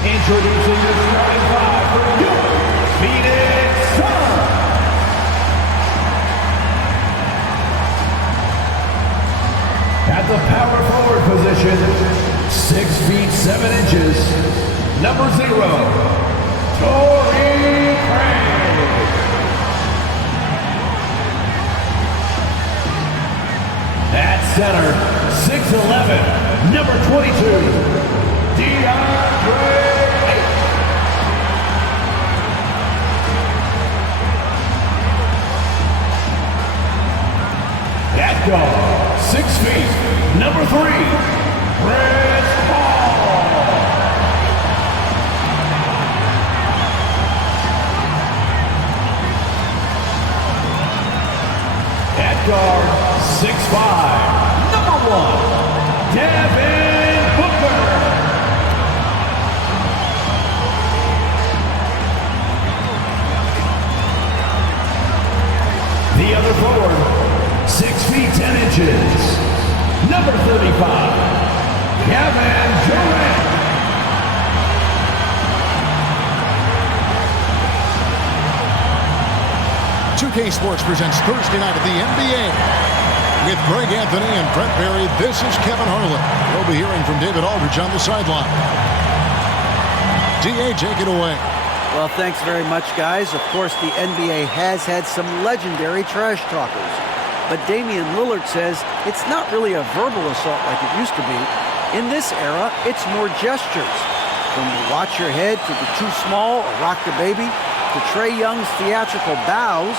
Introducing the starting five for your Phoenix Suns. At the power forward position, 6 feet 7 inches, number 0, Torrey Craig. At center, 6'11", number 22, DeAndre. At guard, 6 feet, number 3, Chris Paul. At guard, 6'5", number 1, Devin Booker. The other forward, 6 feet 10 inches, number 35, Kevin Durant. 2K Sports presents Thursday night at the NBA. With Greg Anthony and Brent Barry, this is Kevin Harlan. We'll be hearing from David Aldridge on the sideline. DA, take it away. Well, thanks very much, guys. Of course, the NBA has had some legendary trash talkers. But Damian Lillard says it's not really a verbal assault like it used to be. In this era, it's more gestures. From the watch your head to the too small or rock the baby to Trae Young's theatrical bows,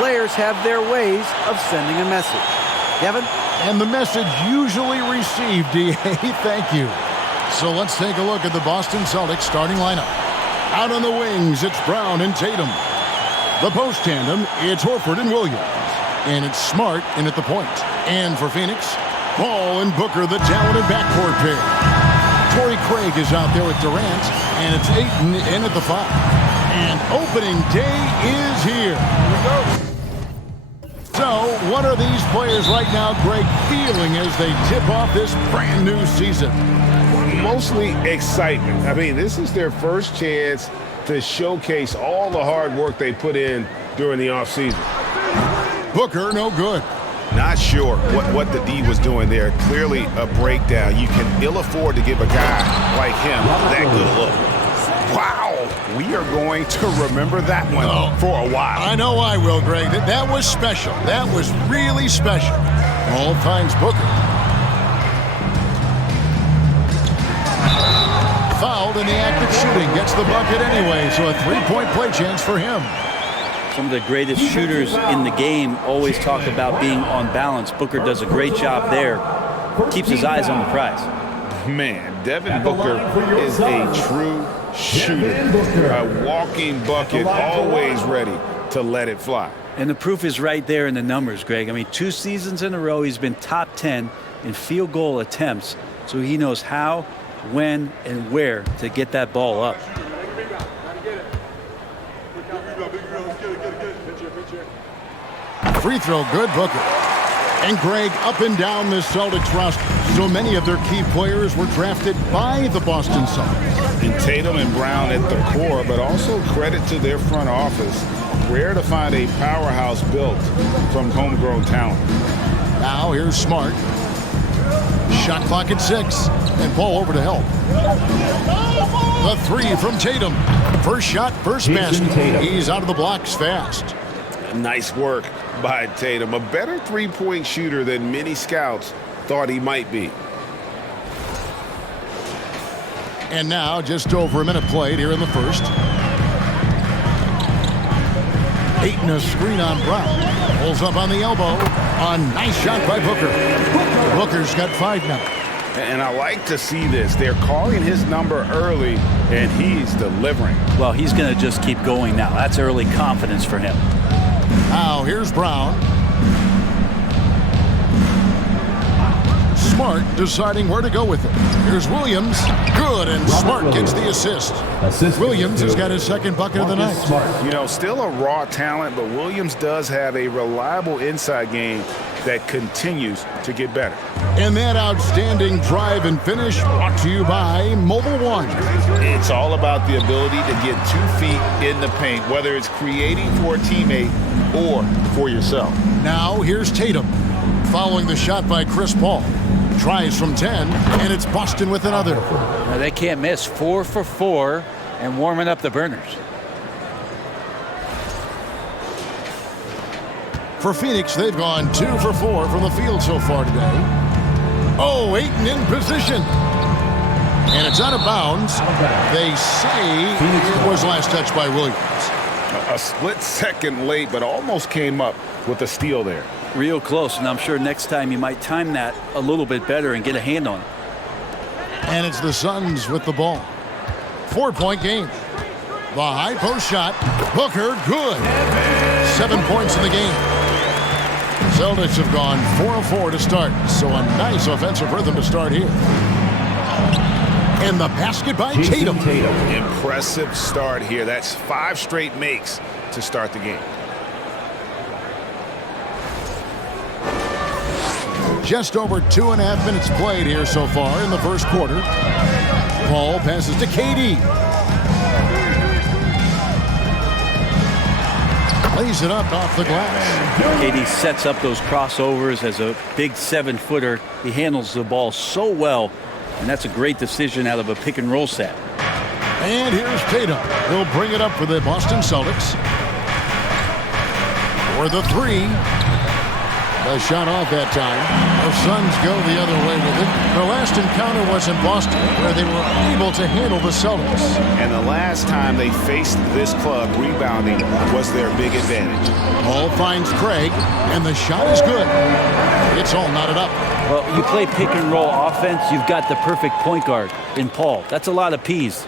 players have their ways of sending a message. Kevin? And the message usually received, DA. Thank you. So let's take a look at the Boston Celtics starting lineup. Out on the wings, it's Brown and Tatum. The post tandem, it's Horford and Williams. And it's Smart in at the point. And for Phoenix, Paul and Booker, the talented backcourt pair. Torrey Craig is out there with Durant, and it's Ayton in at the 5. And opening day is here. Here we go. So, what are these players right now, Greg, feeling as they tip off this brand new season? Mostly excitement. I mean, this is their first chance to showcase all the hard work they put in during the offseason. Booker, no good. Not sure what the D was doing there. Clearly a breakdown. You can ill afford to give a guy like him that good a look. Wow. We are going to remember that one for a while. I know I will, Greg. That was special. That was really special. All finds Booker. Fouled in the act of shooting. Gets the bucket anyway, so a three-point play chance for him. Some of the greatest shooters in the game always talk about being on balance. Booker does a great job there. Keeps his eyes on the prize. Man, Devin Booker is a true shooter. A walking bucket, always ready to let it fly. And the proof is right there in the numbers, Greg. I mean, 2 seasons in a row, he's been top 10 in field goal attempts. So he knows how, when, and where to get that ball up. Free throw, good, Booker. And Greg, up and down this Celtics roster, so many of their key players were drafted by the Boston Celtics. And Tatum and Brown at the core, but also credit to their front office. Rare to find a powerhouse built from homegrown talent. Now here's Smart. Shot clock at 6. And Paul over to help. The 3 from Tatum. First shot, first basket. He's out of the blocks fast. Nice work by Tatum. A better three-point shooter than many scouts thought he might be. And now just over a minute played here in the first. Ayton a screen on Brown. Pulls up on the elbow. A nice shot by Booker. Booker's got 5 now. And I like to see this. They're calling his number early, and he's delivering. Well, he's going to just keep going now. That's early confidence for him. Now here's Brown. Smart deciding where to go with it. Here's Williams. Good, and Smart gets the assist. Williams has got his second bucket of the night. You know, still a raw talent, but Williams does have a reliable inside game that continues to get better. And that outstanding drive and finish brought to you by Mobile One. It's all about the ability to get 2 feet in the paint, whether it's creating for a teammate or for yourself. Now here's Tatum. Following the shot by Chris Paul. Tries from 10, and it's Boston with another. Now they can't miss. 4 for 4 and warming up the burners. For Phoenix, they've gone 2 for 4 from the field so far today. Oh, Ayton in position. And it's out of bounds. They say it was last touched by Williams. A split second late, but almost came up with a steal there. Real close, and I'm sure next time you might time that a little bit better and get a hand on it. And it's the Suns with the ball. 4-point game. The high post shot. Booker, good. 7 points in the game. Celtics have gone 4 of 4 to start, so a nice offensive rhythm to start here. And the basket by Tatum. Impressive start here. That's 5 straight makes to start the game. Just over 2.5 minutes played here so far in the first quarter. Paul passes to KD. Lays it up off the glass. KD sets up those crossovers as a big 7-footer. He handles the ball so well, and that's a great decision out of a pick-and-roll set. And here's Tatum. He'll bring it up for the Boston Celtics. For the 3. The shot off that time. The Suns go the other way with it. Their last encounter was in Boston, where they were able to handle the Celtics. And the last time they faced this club, rebounding was their big advantage. Paul finds Craig, and the shot is good. It's all knotted up. Well, you play pick-and-roll offense, you've got the perfect point guard in Paul. That's a lot of P's.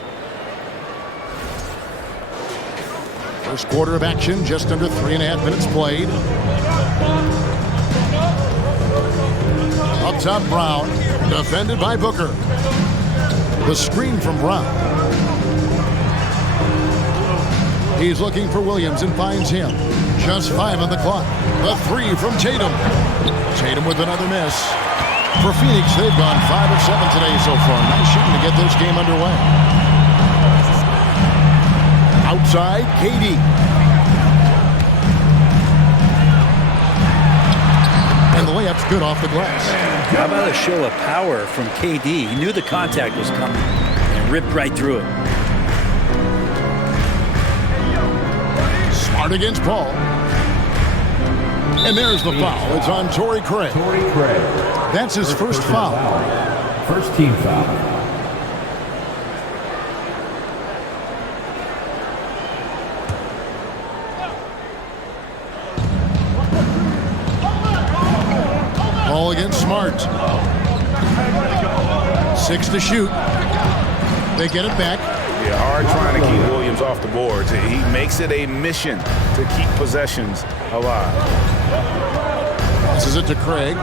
First quarter of action, just under 3.5 minutes played. Up top, Brown, defended by Booker. The screen from Brown. He's looking for Williams and finds him. Just 5 on the clock. The 3 from Tatum. Tatum with another miss. For Phoenix, they've gone 5 of 7 today so far. Nice shooting to get this game underway. Outside, KD. And the layup's good off the glass. How about a show of power from KD? He knew the contact was coming and ripped right through it. Smart against Paul. And there's the foul. It's on Torrey Craig. That's his first foul. First team foul. Ball against Smart. 6 to shoot. They get it back. Yeah, hard trying to keep Williams off the boards. He makes it a mission to keep possessions alive. This is it to Craig.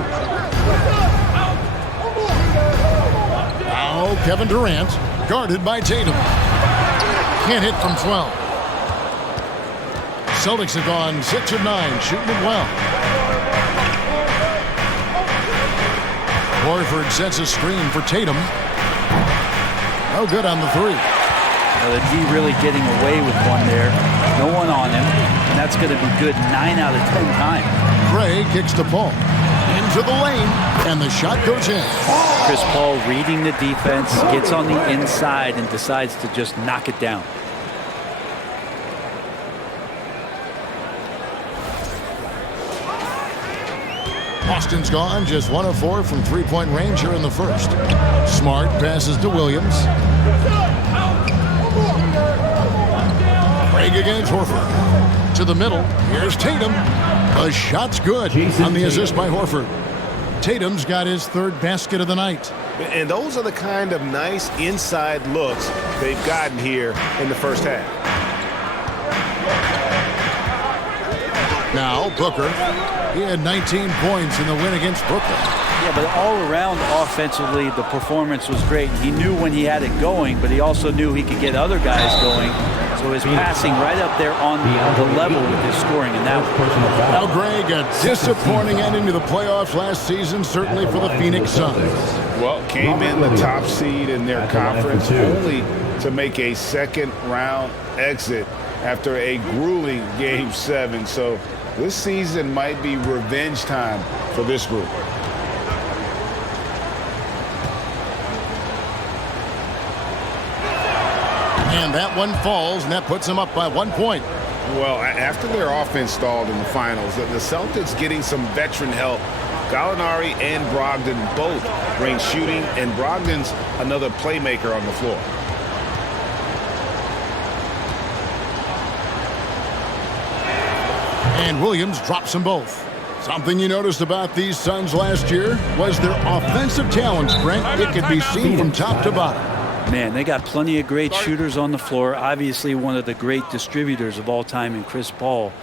Now Kevin Durant, guarded by Tatum. Can't hit from 12. Celtics have gone 6 of 9, shooting it well. Horford sets a screen for Tatum. No good on the 3. Well, the D really getting away with one there. No one on him, and that's going to be good 9 out of 10 times. Craig kicks the ball into the lane, and the shot goes in. Chris Paul reading the defense, gets on the inside, and decides to just knock it down. Boston's gone just 1 of 4 from 3-point range here in the first. Smart passes to Williams. Craig against Horford. To the middle. Here's Tatum. The shot's good on the assist by Horford. Tatum's got his 3rd basket of the night. And those are the kind of nice inside looks they've gotten here in the first half. Now Booker. He had 19 points in the win against Brooklyn. Yeah, but all around offensively, the performance was great. He knew when he had it going, but he also knew he could get other guys going. So his passing right up there on the level with his scoring, and that was. Now, Greg, a disappointing ending to the playoffs last season, certainly for the Phoenix Suns. Well, came in the top seed in their conference only to make a second-round exit after a grueling Game 7. So this season might be revenge time for this group. And that one falls, and that puts them up by 1 point. Well, after their offense stalled in the finals, the Celtics getting some veteran help. Gallinari and Brogdon both bring shooting, and Brogdon's another playmaker on the floor. And Williams drops them both. Something you noticed about these Suns last year was their offensive talent, Brent. It could be seen from top to bottom. Man, they got plenty of great shooters on the floor. Obviously, one of the great distributors of all time in Chris Paul.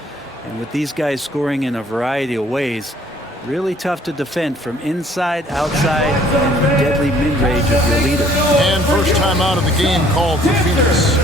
And with these guys scoring in a variety of ways, really tough to defend from inside, outside, and the deadly mid-range of your leader. And first time out of the game called for Phoenix.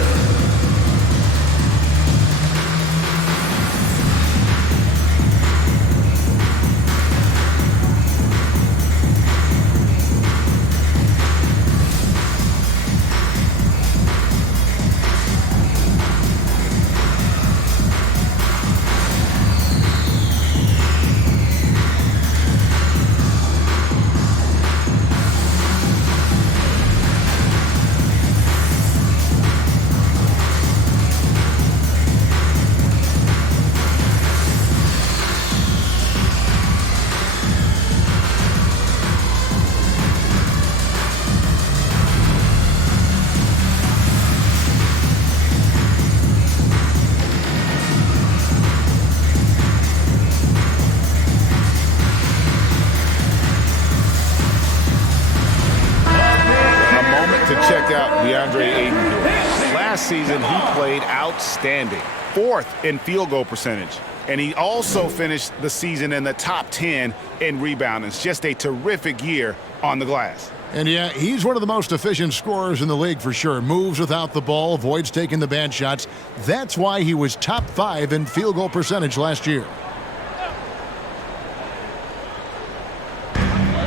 Last season, he played outstanding. 4th in field goal percentage. And he also finished the season in the top 10 in rebounding. It's just a terrific year on the glass. And yeah, he's one of the most efficient scorers in the league for sure. Moves without the ball, avoids taking the bad shots. That's why he was top 5 in field goal percentage last year.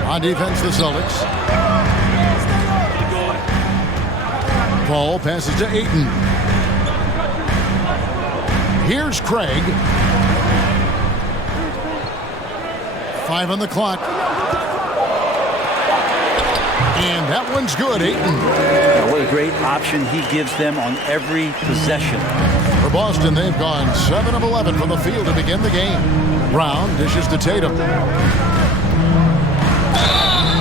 On defense, the Celtics. Paul passes to Ayton. Here's Craig. 5 on the clock. And that one's good, Ayton. What a great option he gives them on every possession. For Boston, they've gone 7 of 11 from the field to begin the game. Brown dishes to Tatum.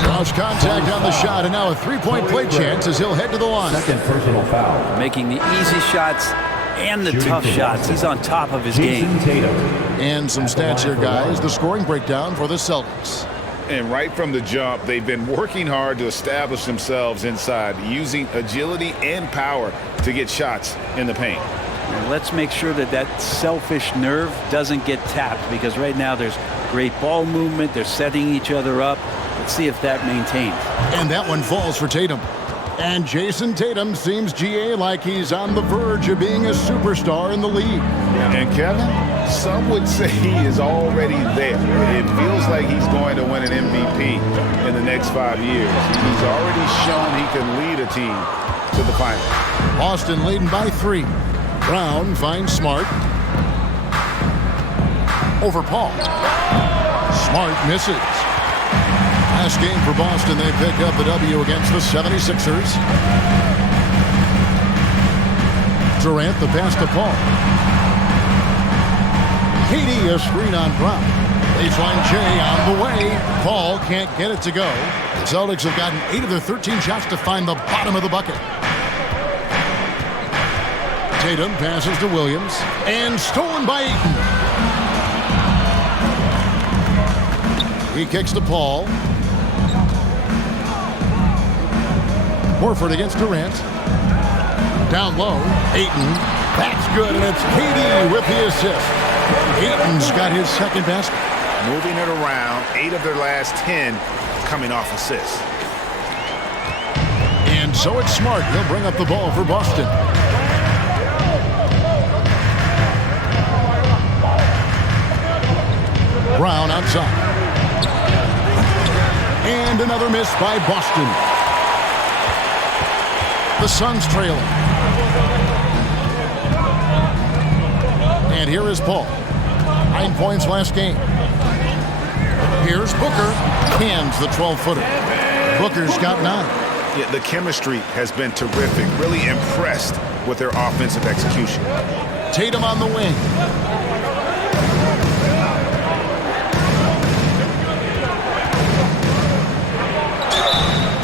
Cross contact on the shot, and now a three-point play chance as he'll head to the line. Second personal foul. Making the easy shots and the tough shots. He's on top of his game. And some stats here, guys. The scoring breakdown for the Celtics. And right from the jump, they've been working hard to establish themselves inside, using agility and power to get shots in the paint. And let's make sure that that selfish nerve doesn't get tapped, because right now there's great ball movement. They're setting each other up. Let's see if that maintains. And that one falls for Tatum. And Jason Tatum seems, GA, like he's on the verge of being a superstar in the league. And Kevin, some would say he is already there. It feels like he's going to win an MVP in the next 5 years. He's already shown he can lead a team to the finals. Boston leading by 3. Brown finds Smart. Over Paul. Smart misses. Last game for Boston, they pick up the W against the 76ers. Durant, the pass to Paul. KD, a screen on Brown. Baseline J on the way. Paul can't get it to go. The Celtics have gotten 8 of their 13 shots to find the bottom of the bucket. Tatum passes to Williams. And stolen by Ayton. He kicks to Paul. Horford against Durant. Down low. Ayton. That's good, and it's KD with the assist. Ayton's got his second basket. Moving it around, 8 of their last 10 coming off assists. And so it's Smart. He'll bring up the ball for Boston. Brown outside. And another miss by Boston. The Suns trailing. And here is Paul. 9 points last game. Here's Booker. Cans the 12-footer. Booker's got 9. Yeah, the chemistry has been terrific. Really impressed with their offensive execution. Tatum on the wing.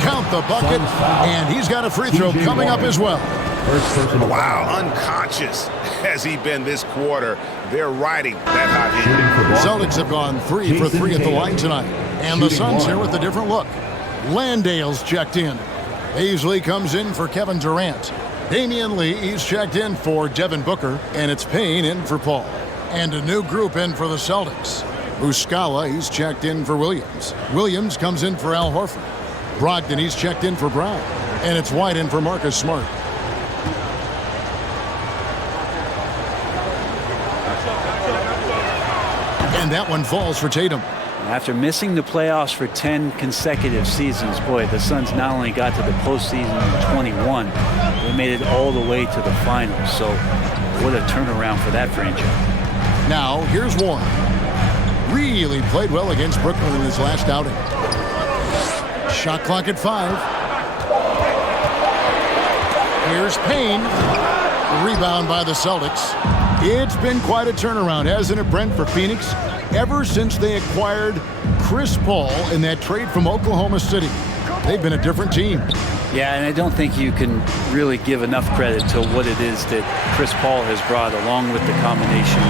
Count the bucket, and he's got a free throw coming up as well. Wow, unconscious has he been this quarter. They're riding that hot heat. Celtics have gone 3 for 3 at the line tonight. And the Suns here with a different look. Landale's checked in. Paisley comes in for Kevin Durant. Damian Lee, he's checked in for Devin Booker. And it's Payne in for Paul. And a new group in for the Celtics. Muscala, he's checked in for Williams. Williams comes in for Al Horford. Brogdon, he's checked in for Brown. And it's White in for Marcus Smart. And that one falls for Tatum. After missing the playoffs for 10 consecutive seasons, boy, the Suns not only got to the postseason in 21, they made it all the way to the finals. So what a turnaround for that franchise. Now, here's Warren. Really played well against Brooklyn in his last outing. Shot clock at 5. Here's Payne. Rebound by the Celtics. It's been quite a turnaround, hasn't it, Brent, for Phoenix? Ever since they acquired Chris Paul in that trade from Oklahoma City, they've been a different team. Yeah, and I don't think you can really give enough credit to what it is that Chris Paul has brought, along with the combination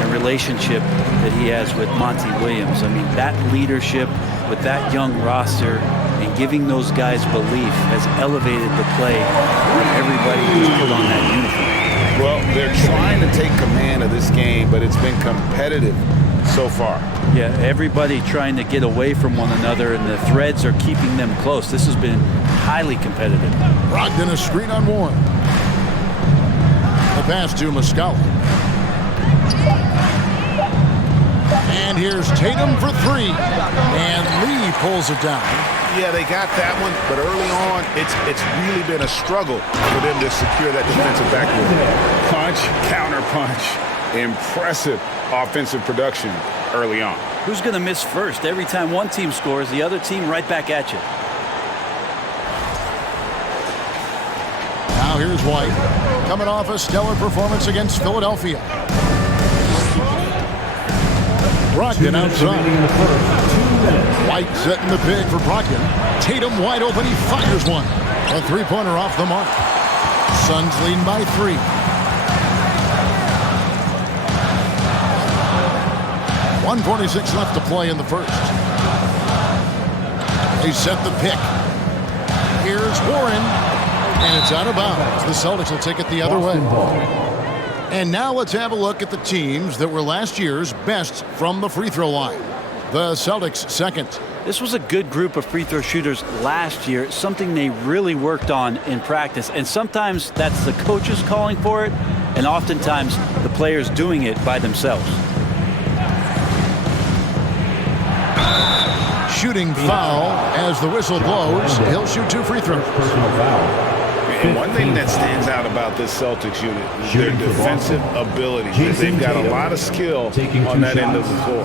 and relationship that he has with Monty Williams. I mean, that leadership with that young roster and giving those guys belief has elevated the play of everybody who's put on that uniform. Well, they're trying to take command of this game, but it's been competitive so far. Yeah, everybody trying to get away from one another, and the threads are keeping them close. This has been highly competitive. Brogdon a screen on Warren. The pass to Muscala. And here's Tatum for 3. And Lee pulls it down. Yeah, they got that one, but early on, it's really been a struggle for them to secure that defensive backboard. Punch, counter punch. Impressive offensive production early on. Who's going to miss first? Every time one team scores, the other team right back at you. Now here's White, coming off a stellar performance against Philadelphia. Brogdon outside. White setting the pick for Brogdon. Tatum wide open. He fires one. A three-pointer off the mark. Suns leading by 3. .146 left to play in the first. They set the pick. Here's Warren. And it's out of bounds. The Celtics will take it the other way. And now let's have a look at the teams that were last year's best from the free throw line. The Celtics second. This was a good group of free throw shooters last year, something they really worked on in practice. And sometimes that's the coaches calling for it, and oftentimes the players doing it by themselves. Shooting foul as the whistle blows. He'll shoot 2 free throws. Personal foul. And one thing that stands out about this Celtics unit is their defensive ability. They've got a lot of skill on that end of the floor.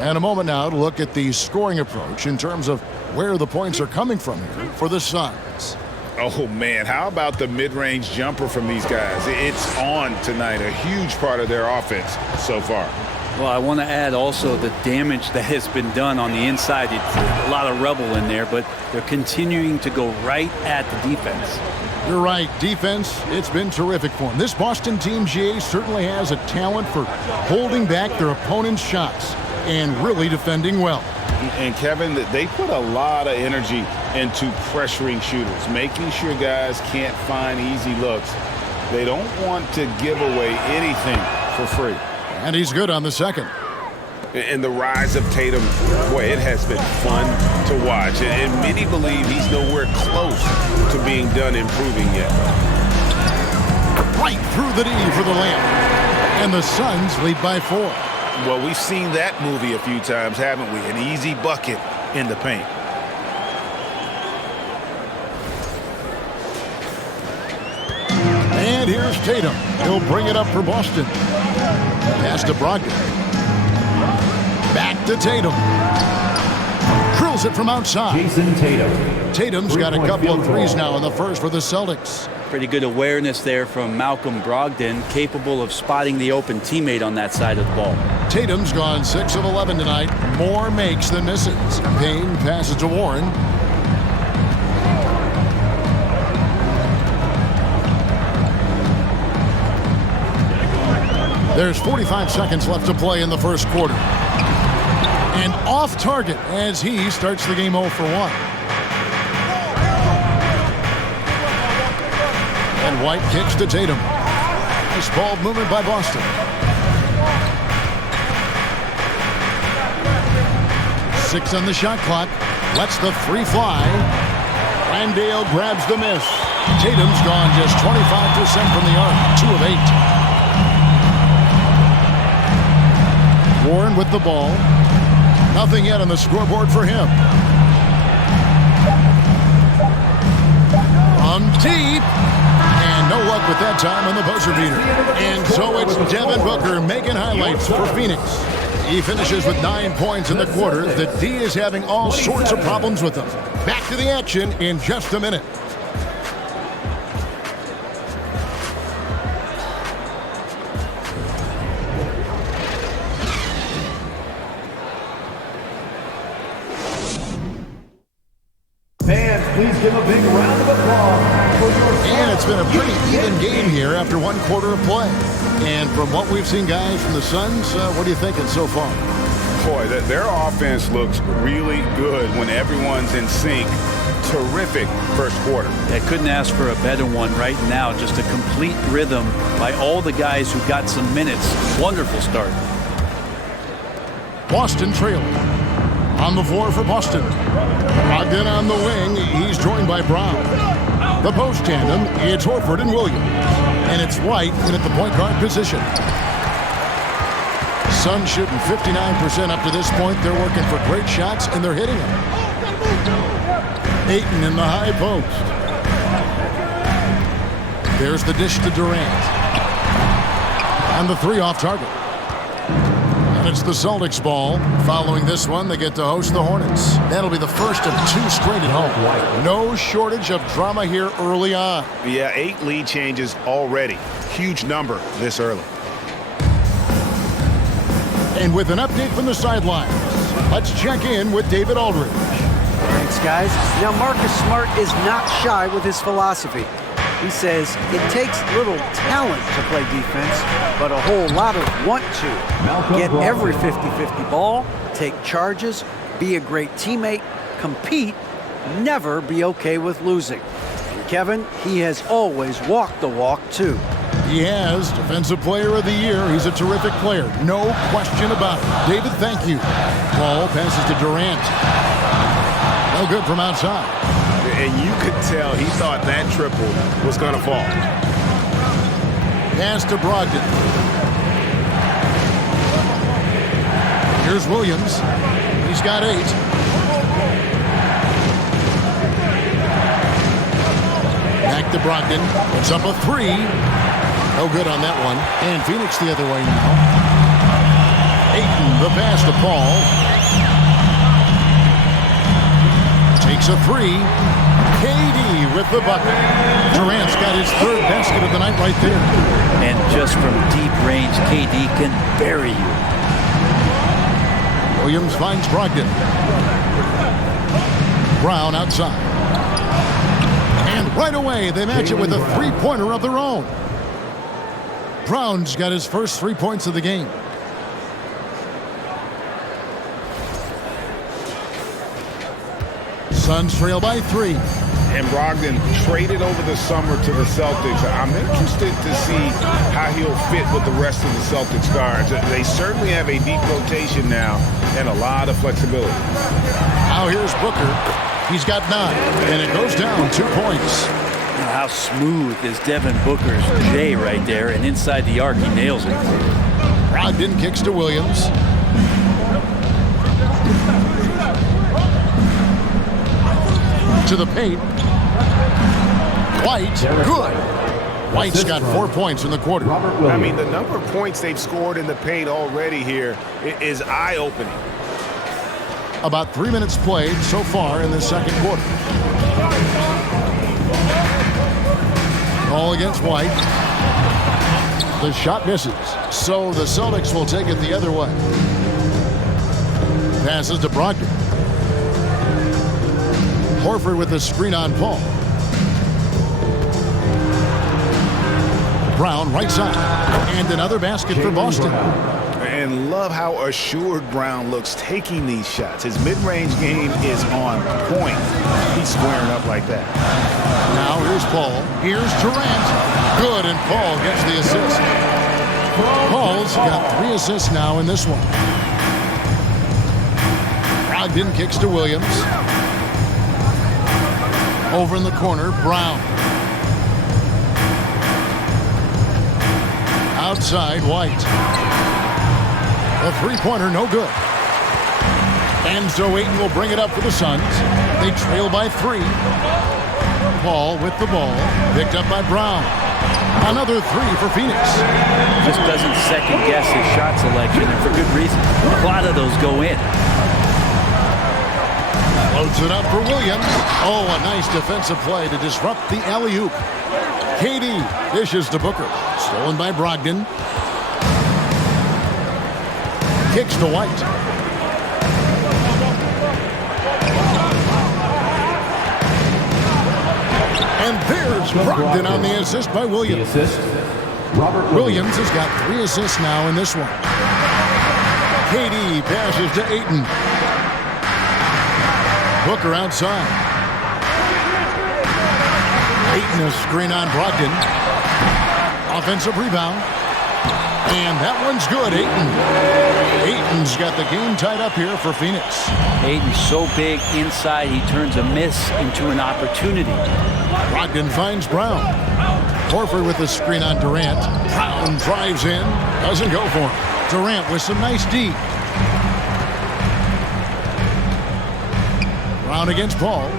And a moment now to look at the scoring approach in terms of where the points are coming from here for the Suns. Oh, man, how about the mid-range jumper from these guys? It's on tonight, a huge part of their offense so far. Well, I want to add also the damage that has been done on the inside. It's a lot of rubble in there, but they're continuing to go right at the defense. You're right. Defense, it's been terrific for them. This Boston team, GA, certainly has a talent for holding back their opponent's shots and really defending well. And, Kevin, they put a lot of energy into pressuring shooters, making sure guys can't find easy looks. They don't want to give away anything for free. And he's good on the second. And the rise of Tatum, boy, it has been fun to watch. And many believe he's nowhere close to being done improving yet. Right through the D for the layup. And the Suns lead by 4. Well, we've seen that movie a few times, haven't we? An easy bucket in the paint. And here's Tatum. He'll bring it up for Boston. Pass to Brogdon. Back to Tatum. Drills it from outside. Jason Tatum. Tatum's got a couple of threes now in the first for the Celtics. Pretty good awareness there from Malcolm Brogdon, capable of spotting the open teammate on that side of the ball. Tatum's gone 6 of 11 tonight. More makes than misses. Payne passes to Warren. There's 45 seconds left to play in the first quarter. And off target as he starts the game 0 for 1. And White kicks to Tatum. Nice ball movement by Boston. 6 on the shot clock. Lets the 3 fly. Randale grabs the miss. Tatum's gone just 25% from the arc. 2 of 8. Warren with the ball. Nothing yet on the scoreboard for him. From deep. And no luck with that time on the buzzer beater. And so it's Devin Booker making highlights for Phoenix. He finishes with 9 points in the quarter. The D is having all sorts of problems with them. Back to the action in just a minute. Please give a big round of applause for your... And it's been a pretty even game here after 1 quarter of play. And from what we've seen, guys, from the Suns, what are you thinking so far? Boy, their offense looks really good when everyone's in sync. Terrific first quarter. I couldn't ask for a better one right now. Just a complete rhythm by all the guys who got some minutes. Wonderful start. Boston trailing. On the floor for Boston. Brogdon on the wing. He's joined by Brown. The post tandem, it's Horford and Williams. And it's White in at the point guard position. Suns shooting 59% up to this point. They're working for great shots, and they're hitting them. Ayton in the high post. There's the dish to Durant. And the 3 off target. And it's the Celtics ball. Following this one, they get to host the Hornets. That'll be the first of 2 straight at home. No shortage of drama here early on. Yeah, 8 lead changes already. Huge number this early. And with an update from the sidelines, let's check in with David Aldridge. Thanks, guys. Now, Marcus Smart is not shy with his philosophy. He says it takes little talent to play defense, but a whole lot of want to. Get every 50-50 ball, take charges, be a great teammate, compete, never be okay with losing. And Kevin, he has always walked the walk, too. He has Defensive Player of the Year. He's a terrific player. No question about it. David, thank you. Ball passes to Durant. No good from outside. And you could tell he thought that triple was going to fall. Pass to Brogdon. Here's Williams. He's got 8. Back to Brogdon. It's up a 3. No good on that one. And Phoenix the other way now. Ayton, the pass to Paul. Takes a 3. KD with the bucket. Durant's got his 3rd basket of the night right there. And just from deep range, KD can bury you. Williams finds Brogdon. Brown outside. And right away, they match it with a 3-pointer of their own. Brown's got his first 3 points of the game. Suns trail by 3. And Brogdon traded over the summer to the Celtics. I'm interested to see how he'll fit with the rest of the Celtics guards. They certainly have a deep rotation now and a lot of flexibility. Now here's Booker. He's got 9, and it goes down 2 points. How smooth is Devin Booker's J right there, and inside the arc, he nails it. Brogdon kicks to Williams. To the paint. White, good. White's got 4 points in the quarter. I mean, the number of points they've scored in the paint already here is eye-opening. About 3 minutes played so far in the second quarter. Ball against White. The shot misses. So the Celtics will take it the other way. Passes to Brogdon. Horford with the screen on Paul. Brown right side. And another basket for Boston. And love how assured Brown looks taking these shots. His mid-range game is on point. He's squaring up like that. Now here's Paul. Here's Durant. Good, and Paul gets the assist. Paul's got 3 assists now in this one. Brogdon kicks to Williams. Over in the corner, Brown. Outside, White. The three-pointer, no good. And so Ayton will bring it up for the Suns. They trail by 3. Paul with the ball. Picked up by Brown. Another 3 for Phoenix. Just doesn't second-guess his shot selection, and for good reason. A lot of those go in. Loads it up for Williams. Oh, a nice defensive play to disrupt the alley-oop. KD dishes to Booker. Stolen by Brogdon. Kicks to White. And there's Brogdon on the assist by Williams. Williams has got 3 assists now in this one. KD passes to Ayton. Booker outside. Ayton a screen on Brogdon. Offensive rebound. And that one's good, Ayton. Ayton's got the game tied up here for Phoenix. Ayton's so big inside, he turns a miss into an opportunity. Brogdon finds Brown. Horford with the screen on Durant. Brown drives in. Doesn't go for him. Durant with some nice D. Brown against Paul.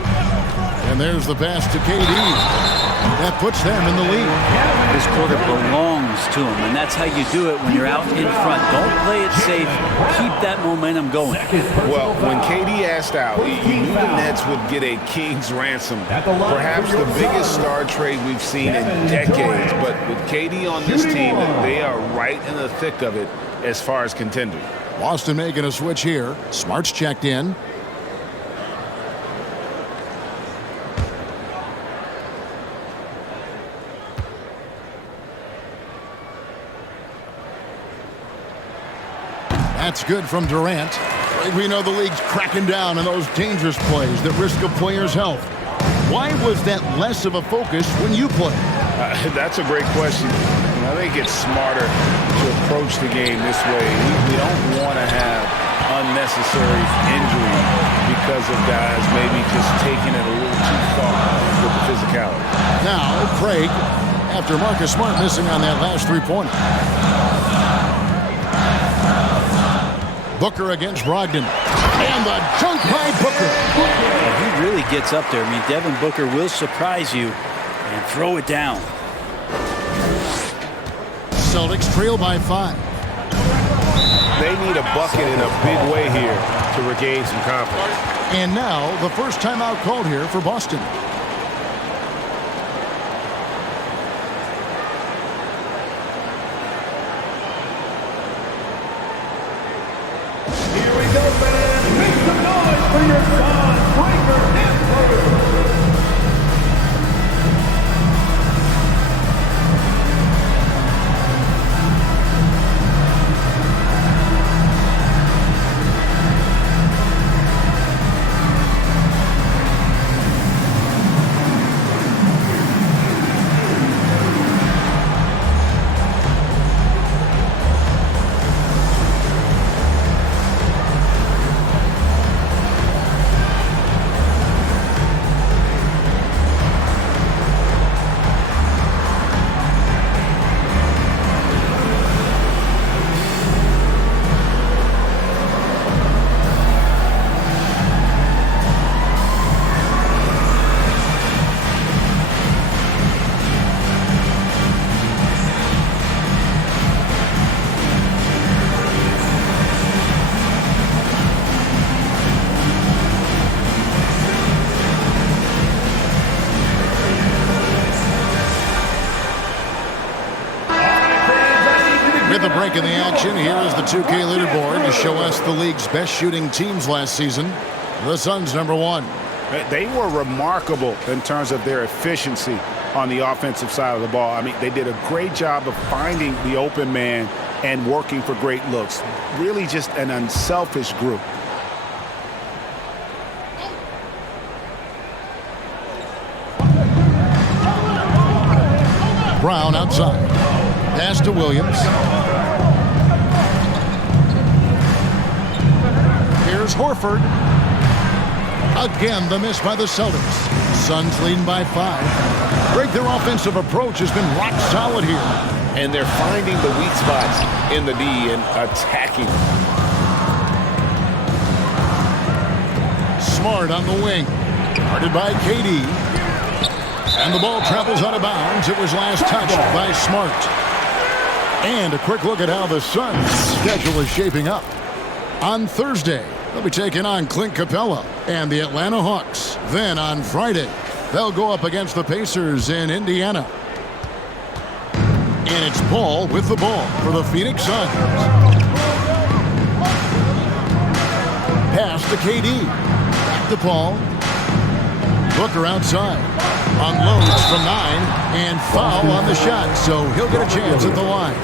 And there's the pass to KD. That puts them in the lead. This quarter belongs to him, and that's how you do it when you're out in front. Don't play it safe. Keep that momentum going. Well, when KD asked out, you knew the Nets would get a king's ransom. Perhaps the biggest star trade we've seen in decades. But with KD on this team, they are right in the thick of it as far as contending. Boston making a switch here. Smart's checked in. That's good from Durant. We know the league's cracking down on those dangerous plays that risk a player's health. Why was that less of a focus when you play? That's a great question. I think it's smarter to approach the game this way. We don't want to have unnecessary injury because of guys maybe just taking it a little too far with the physicality. Now, Craig, after Marcus Smart missing on that last three-pointer. Booker against Brogdon. And the dunk by Booker. He really gets up there. I mean, Devin Booker will surprise you and throw it down. Celtics trail by 5. They need a bucket in a big way here to regain some confidence. And now, the first timeout called here for Boston. With a break in the action, here is the 2K leaderboard to show us the league's best shooting teams last season. The Suns #1. They were remarkable in terms of their efficiency on the offensive side of the ball. I mean, they did a great job of finding the open man and working for great looks. Really just an unselfish group. Brown outside. Pass to Williams. Here's Horford. Again, the miss by the Celtics. Suns leading by 5. Their offensive approach has been rock solid here. And they're finding the weak spots in the D and attacking. Smart on the wing. Guarded by KD. And the ball travels out of bounds. It was last touched by Smart. And a quick look at how the Suns' schedule is shaping up. On Thursday, they'll be taking on Clint Capella and the Atlanta Hawks. Then on Friday, they'll go up against the Pacers in Indiana. And it's Paul with the ball for the Phoenix Suns. Pass to KD. Back to Paul. Booker outside. Unloads from 9 and foul on the shot, so he'll get a chance at the line.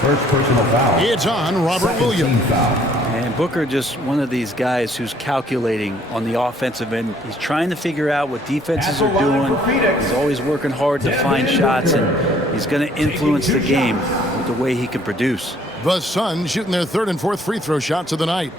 First personal foul. It's on Robert Second Williams. team foul. And Booker just one of these guys who's calculating on the offensive end. He's trying to figure out what defenses are doing. He's always working hard to find shots, and he's going to influence the game with the way he can produce. The Suns shooting their 3rd and 4th free throw shots of the night.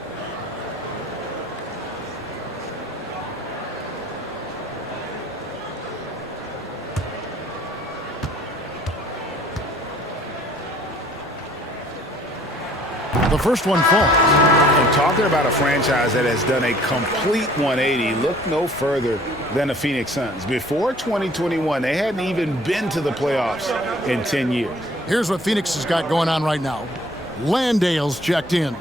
The first one falls. And talking about a franchise that has done a complete 180, look no further than the Phoenix Suns. Before 2021, they hadn't even been to the playoffs in 10 years. Here's what Phoenix has got going on right now. Landale's checked in.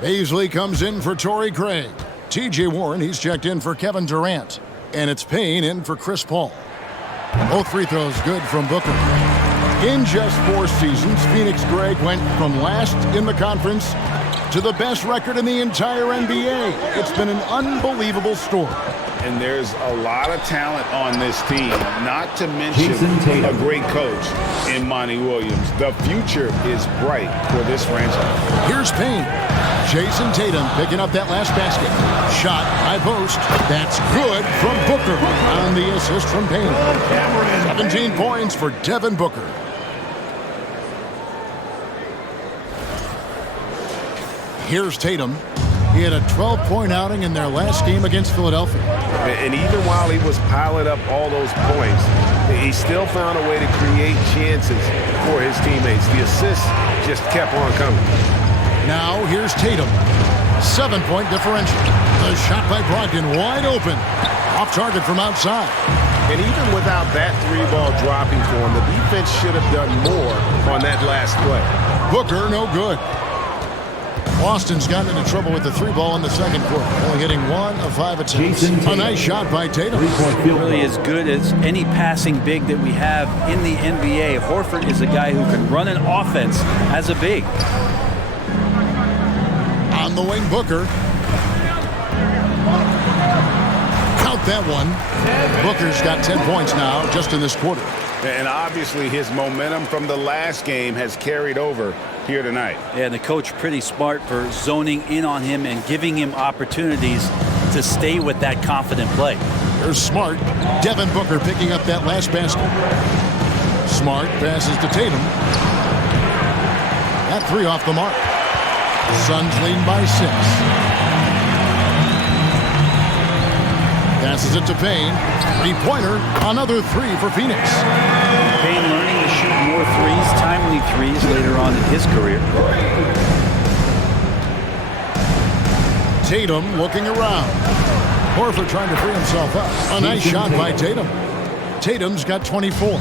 Beasley comes in for Torrey Craig. T.J. Warren, he's checked in for Kevin Durant. And it's Payne in for Chris Paul. Both free throws good from Booker. In just 4 seasons, Phoenix Greg went from last in the conference to the best record in the entire NBA. It's been an unbelievable story. And there's a lot of talent on this team, not to mention a great coach in Monty Williams. The future is bright for this franchise. Here's Payne. Jason Tatum picking up that last basket. Shot, high post. That's good from Booker. On the assist from Payne. 17 points for Devin Booker. Here's Tatum. He had a 12-point outing in their last game against Philadelphia. And even while he was piling up all those points, he still found a way to create chances for his teammates. The assists just kept on coming. Now here's Tatum. 7-point differential. The shot by Brogdon wide open. Off target from outside. And even without that 3-ball dropping for him, the defense should have done more on that last play. Booker no good. Boston's gotten into trouble with the 3-ball in the second quarter, only hitting 1 of 5 attempts. A nice shot by Tatum. Really as good as any passing big that we have in the NBA. Horford is a guy who can run an offense as a big. On the wing, Booker. Count that one. Booker's got 10 points now just in this quarter. And obviously his momentum from the last game has carried over here tonight. Yeah, and the coach pretty smart for zoning in on him and giving him opportunities to stay with that confident play. There's Smart. Devin Booker picking up that last basket. Smart passes to Tatum. That 3 off the mark. Suns leading by 6. Passes it to Payne. 3-pointer. Another 3 for Phoenix. Payne learning to shoot more threes, timely threes later on in his career. Tatum looking around. Horford trying to free himself up. A nice shot by Tatum. Tatum's got 24.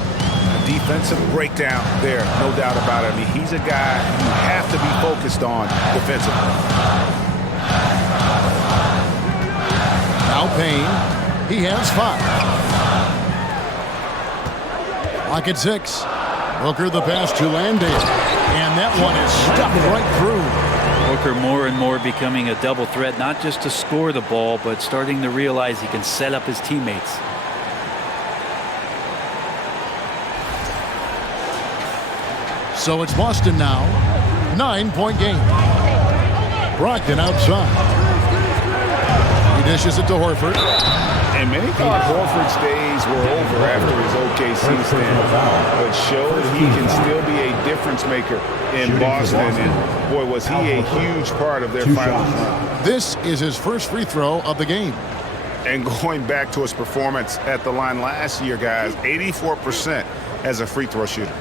Defensive breakdown there, no doubt about it. I mean, he's a guy you have to be focused on defensively. Now Payne. He has 5. Lock at 6. Booker the pass to Landale. And that one is stuck right through. Booker more and more becoming a double threat, not just to score the ball, but starting to realize he can set up his teammates. So it's Boston now. 9-point game. Brogdon outside. He dishes it to Horford. And many thought Horford's days were over after his OKC stand, but showed he can still be a difference maker in Boston. And boy, was he a huge part of their finals run. This is his first free throw of the game. And going back to his performance at the line last year, guys, 84% as a free throw shooter.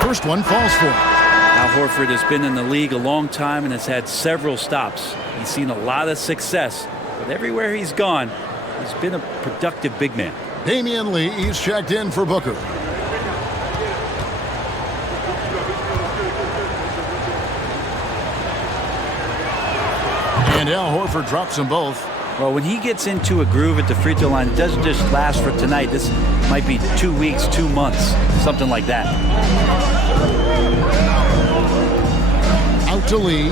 First one falls for him. Now Horford has been in the league a long time and has had several stops. He's seen a lot of success, but everywhere he's gone, he's been a productive big man. Damian Lee, he's checked in for Booker. And Al Horford drops them both. Well, when he gets into a groove at the free throw line, it doesn't just last for tonight. This might be 2 weeks, 2 months, something like that. Out to Lee.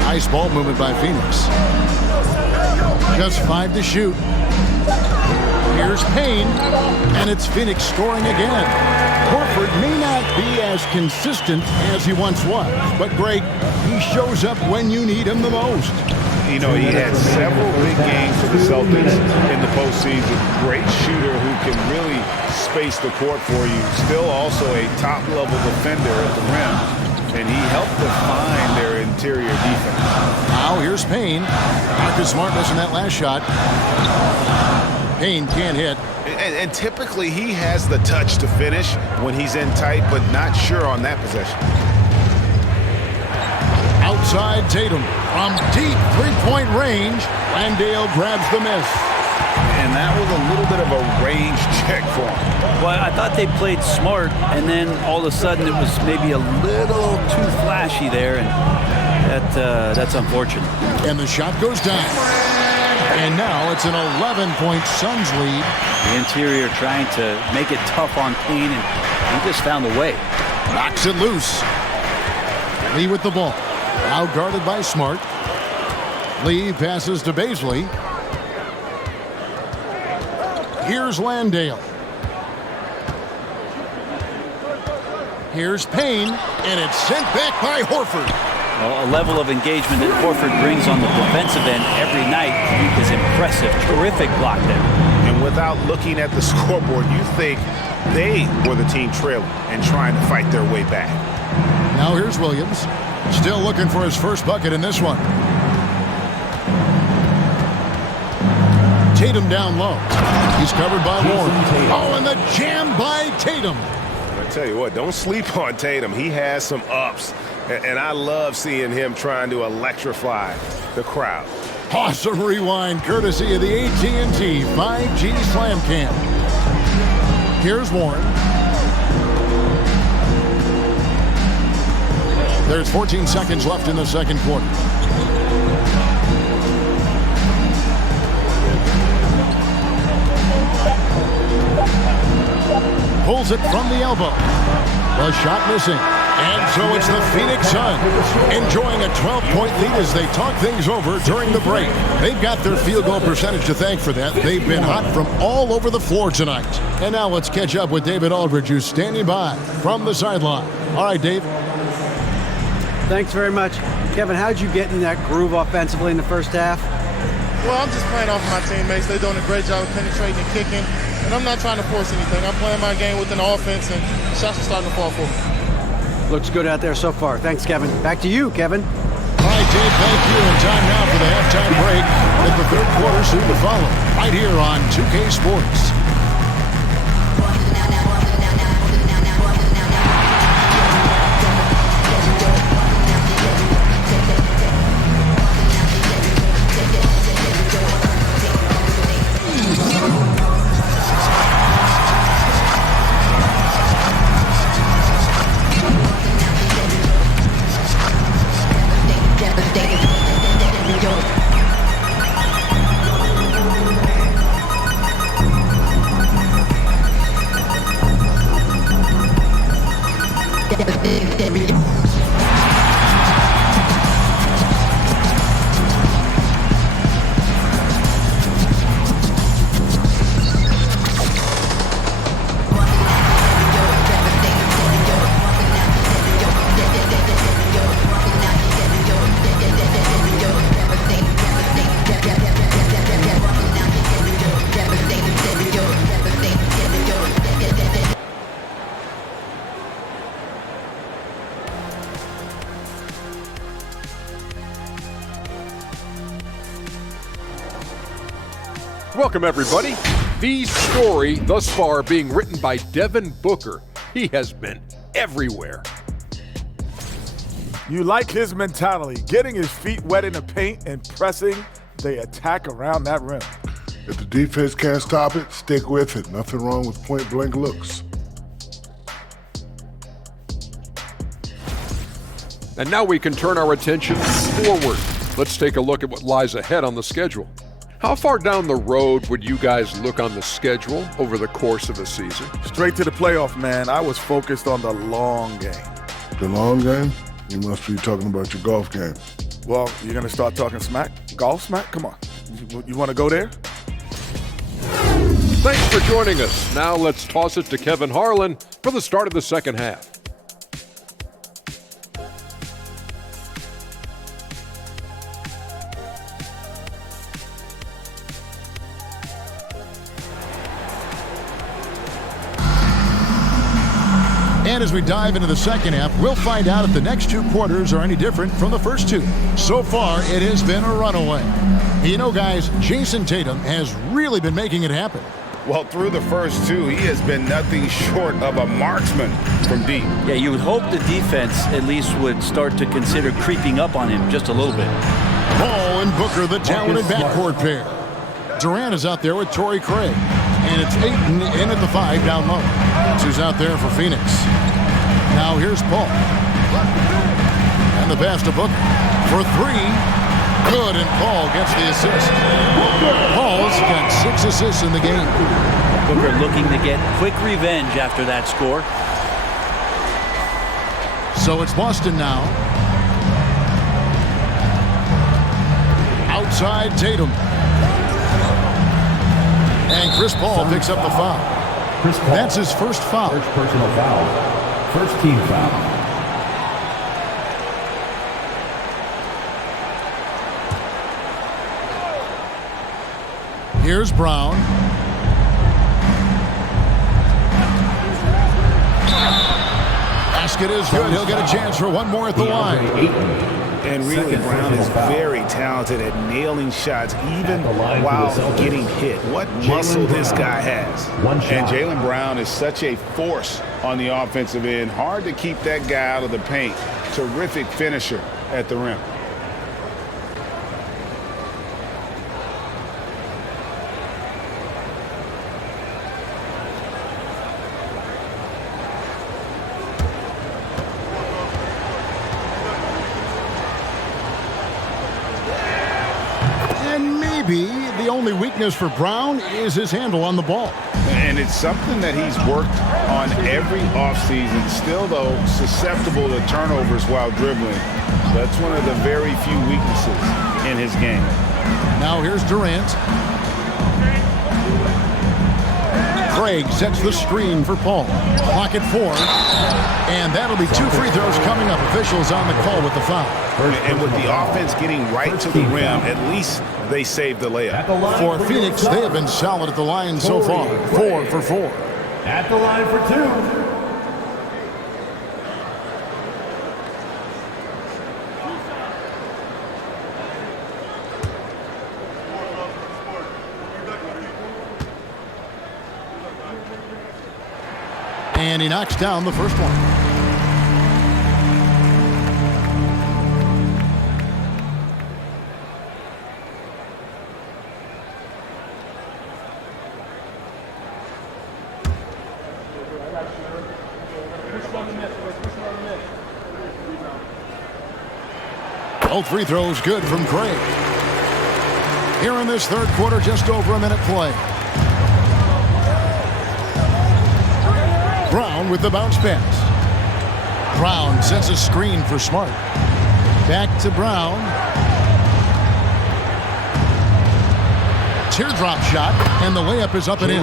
Nice ball movement by Phoenix. Just 5 to shoot. Here's Payne, and it's Phoenix scoring again. Horford may not be as consistent as he once was, but Greg, he shows up when you need him the most. You know, he had several big games for the Celtics in the postseason. Great shooter who can really space the court for you. Still also a top-level defender at the rim, and he helped define their interior defense. Now here's Payne. Marcus Smart missing that last shot. Payne can't hit. And typically he has the touch to finish when he's in tight, but not sure on that possession. Outside Tatum from deep three-point range. Landale grabs the miss. And that was a little bit of a range check for him. Well, I thought they played smart, and then all of a sudden it was maybe a little too flashy there, and that's unfortunate. And the shot goes down. And now it's an 11-point Suns lead. The interior trying to make it tough on Payne, and he just found a way. Knocks it loose. Lee with the ball. Now guarded by Smart. Lee passes to Baisley. Here's Landale. Here's Payne, and it's sent back by Horford. Well, a level of engagement that Horford brings on the defensive end every night is impressive. Terrific block there. And without looking at the scoreboard, you think they were the team trailing and trying to fight their way back. Now here's Williams. Still looking for his first bucket in this one. Tatum down low. He's covered by Warren. Oh, and the jam by Tatum. I tell you what, don't sleep on Tatum. He has some ups. And I love seeing him trying to electrify the crowd. Awesome rewind courtesy of the AT&T 5G Slam Cam. Here's Warren. There's 14 seconds left in the second quarter. Pulls it from the elbow. The shot missing. And so it's the Phoenix Suns enjoying a 12-point lead as they talk things over during the break. They've got their field goal percentage to thank for that. They've been hot from all over the floor tonight. And now let's catch up with David Aldridge, who's standing by from the sideline. All right, Dave. Thanks very much. Kevin, how'd you get in that groove offensively in the first half? Well, I'm just playing off of my teammates. They're doing a great job of penetrating and kicking, and I'm not trying to force anything. I'm playing my game within the offense, and shots are starting to fall for me. Looks good out there so far. Thanks, Kevin. Back to you, Kevin. All right, Dave, thank you. And time now for the halftime break with the third quarter soon to follow. Right here on 2K Sports. Welcome, everybody. The story thus far being written by Devin Booker. He has been everywhere. You like his mentality, getting his feet wet in the paint and pressing the attack around that rim. If the defense can't stop it, stick with it. Nothing wrong with point-blank looks. And now we can turn our attention forward. Let's take a look at what lies ahead on the schedule. How far down the road would you guys look on the schedule over the course of a season? Straight to the playoff, man. I was focused on the long game. The long game? You must be talking about your golf game. Well, you're going to start talking smack? Golf smack? Come on. You want to go there? Thanks for joining us. Now let's toss it to Kevin Harlan for the start of the second half. And as we dive into the second half, we'll find out if the next two quarters are any different from the first two. So far, it has been a runaway. You know, guys, Jason Tatum has really been making it happen. Well, through the first two, he has been nothing short of a marksman from deep. Yeah, you would hope the defense at least would start to consider creeping up on him just a little bit. Paul and Booker, the talented backcourt pair. Durant is out there with Torrey Craig. And it's Ayton in at the 5 down low. That's who's out there for Phoenix. Now here's Paul. And the pass to Booker for 3. Good, and Paul gets the assist. Paul's got 6 assists in the game. Booker looking to get quick revenge after that score. So it's Boston now. Outside Tatum. And Chris Paul picks up the foul. Chris Paul. That's his first foul. First personal foul. First team foul. Here's Brown. Basket is good. He'll get a chance for one more at the line. And really, Brown is very talented at nailing shots, even while getting hit. What muscle this guy has. And Jaylen Brown is such a force on the offensive end. Hard to keep that guy out of the paint. Terrific finisher at the rim. The only weakness for Brown is his handle on the ball. And it's something that he's worked on every offseason. Still, though, susceptible to turnovers while dribbling. That's one of the very few weaknesses in his game. Now here's Durant. Craig sets the screen for Paul. Pocket 4. And that'll be 2 free throws coming up. Officials on the call with the foul. And with the offense getting right to the rim, at least they saved the layup. For Phoenix, they have been solid at the line so far. 4 for 4. At the line for 2. And he knocks down the first one. Both free throws good from Craig. Here in this third quarter, just over a minute play. Brown with the bounce pass. Brown sends a screen for Smart. Back to Brown. Teardrop shot, and the layup is up and in.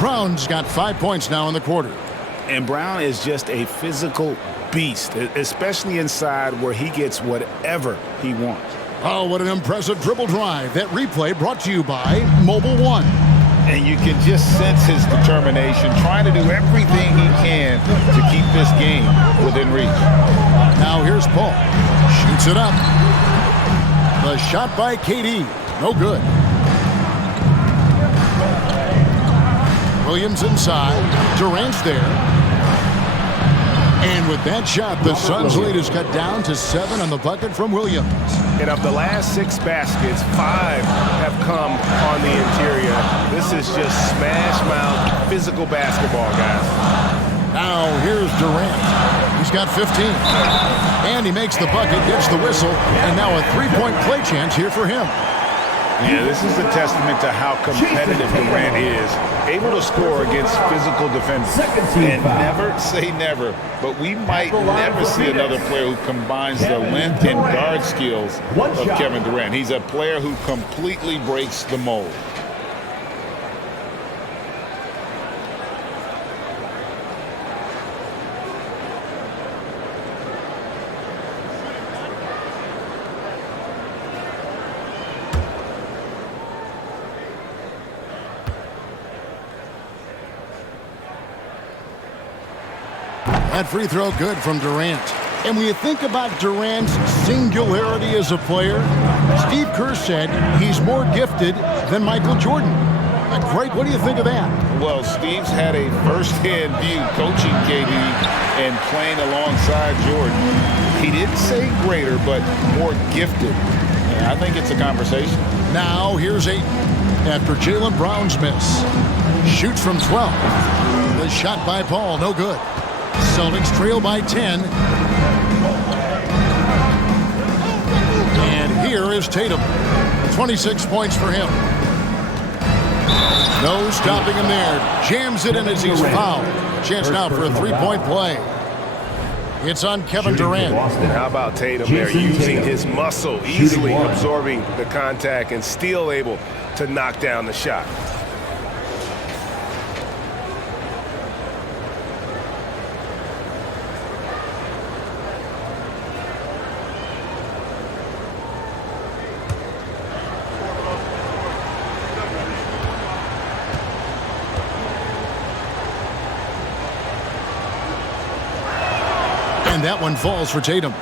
Brown's got 5 points now in the quarter. And Brown is just a physical beast, especially inside where he gets whatever he wants. Oh, what an impressive dribble drive. That replay brought to you by Mobile One. And you can just sense his determination, trying to do everything he can to keep this game within reach. Now here's Paul. Shoots it up. The shot by KD. No good. Williams inside. Durant's there. And with that shot, the Suns' lead is cut down to 7 on the bucket from Williams. And of the last 6 baskets, 5 have come on the interior. This is just smash mouth physical basketball, guys. Now here's Durant. He's got 15. And he makes the bucket, gets the whistle, and now a 3-point play chance here for him. Yeah, this is a testament to how competitive Durant is. Able to score against physical defenders. And never say never, but we might never see another player who combines the length and guard skills of Kevin Durant. He's a player who completely breaks the mold. That free throw good from Durant. And when you think about Durant's singularity as a player, Steve Kerr said he's more gifted than Michael Jordan. Craig, what do you think of that? Well, Steve's had a first-hand view coaching KD and playing alongside Jordan. He didn't say greater, but more gifted. And I think it's a conversation. Now here's 8 after Jaylen Brown's miss. Shoots from 12. The shot by Paul, no good. Celtics trail by 10. And here is Tatum. 26 points for him. No stopping him there. Jams it in as he's fouled. Chance now for a 3-point play. It's on Kevin Durant. And how about Tatum there, using his muscle, easily absorbing the contact and still able to knock down the shot. And that one falls for Tatum.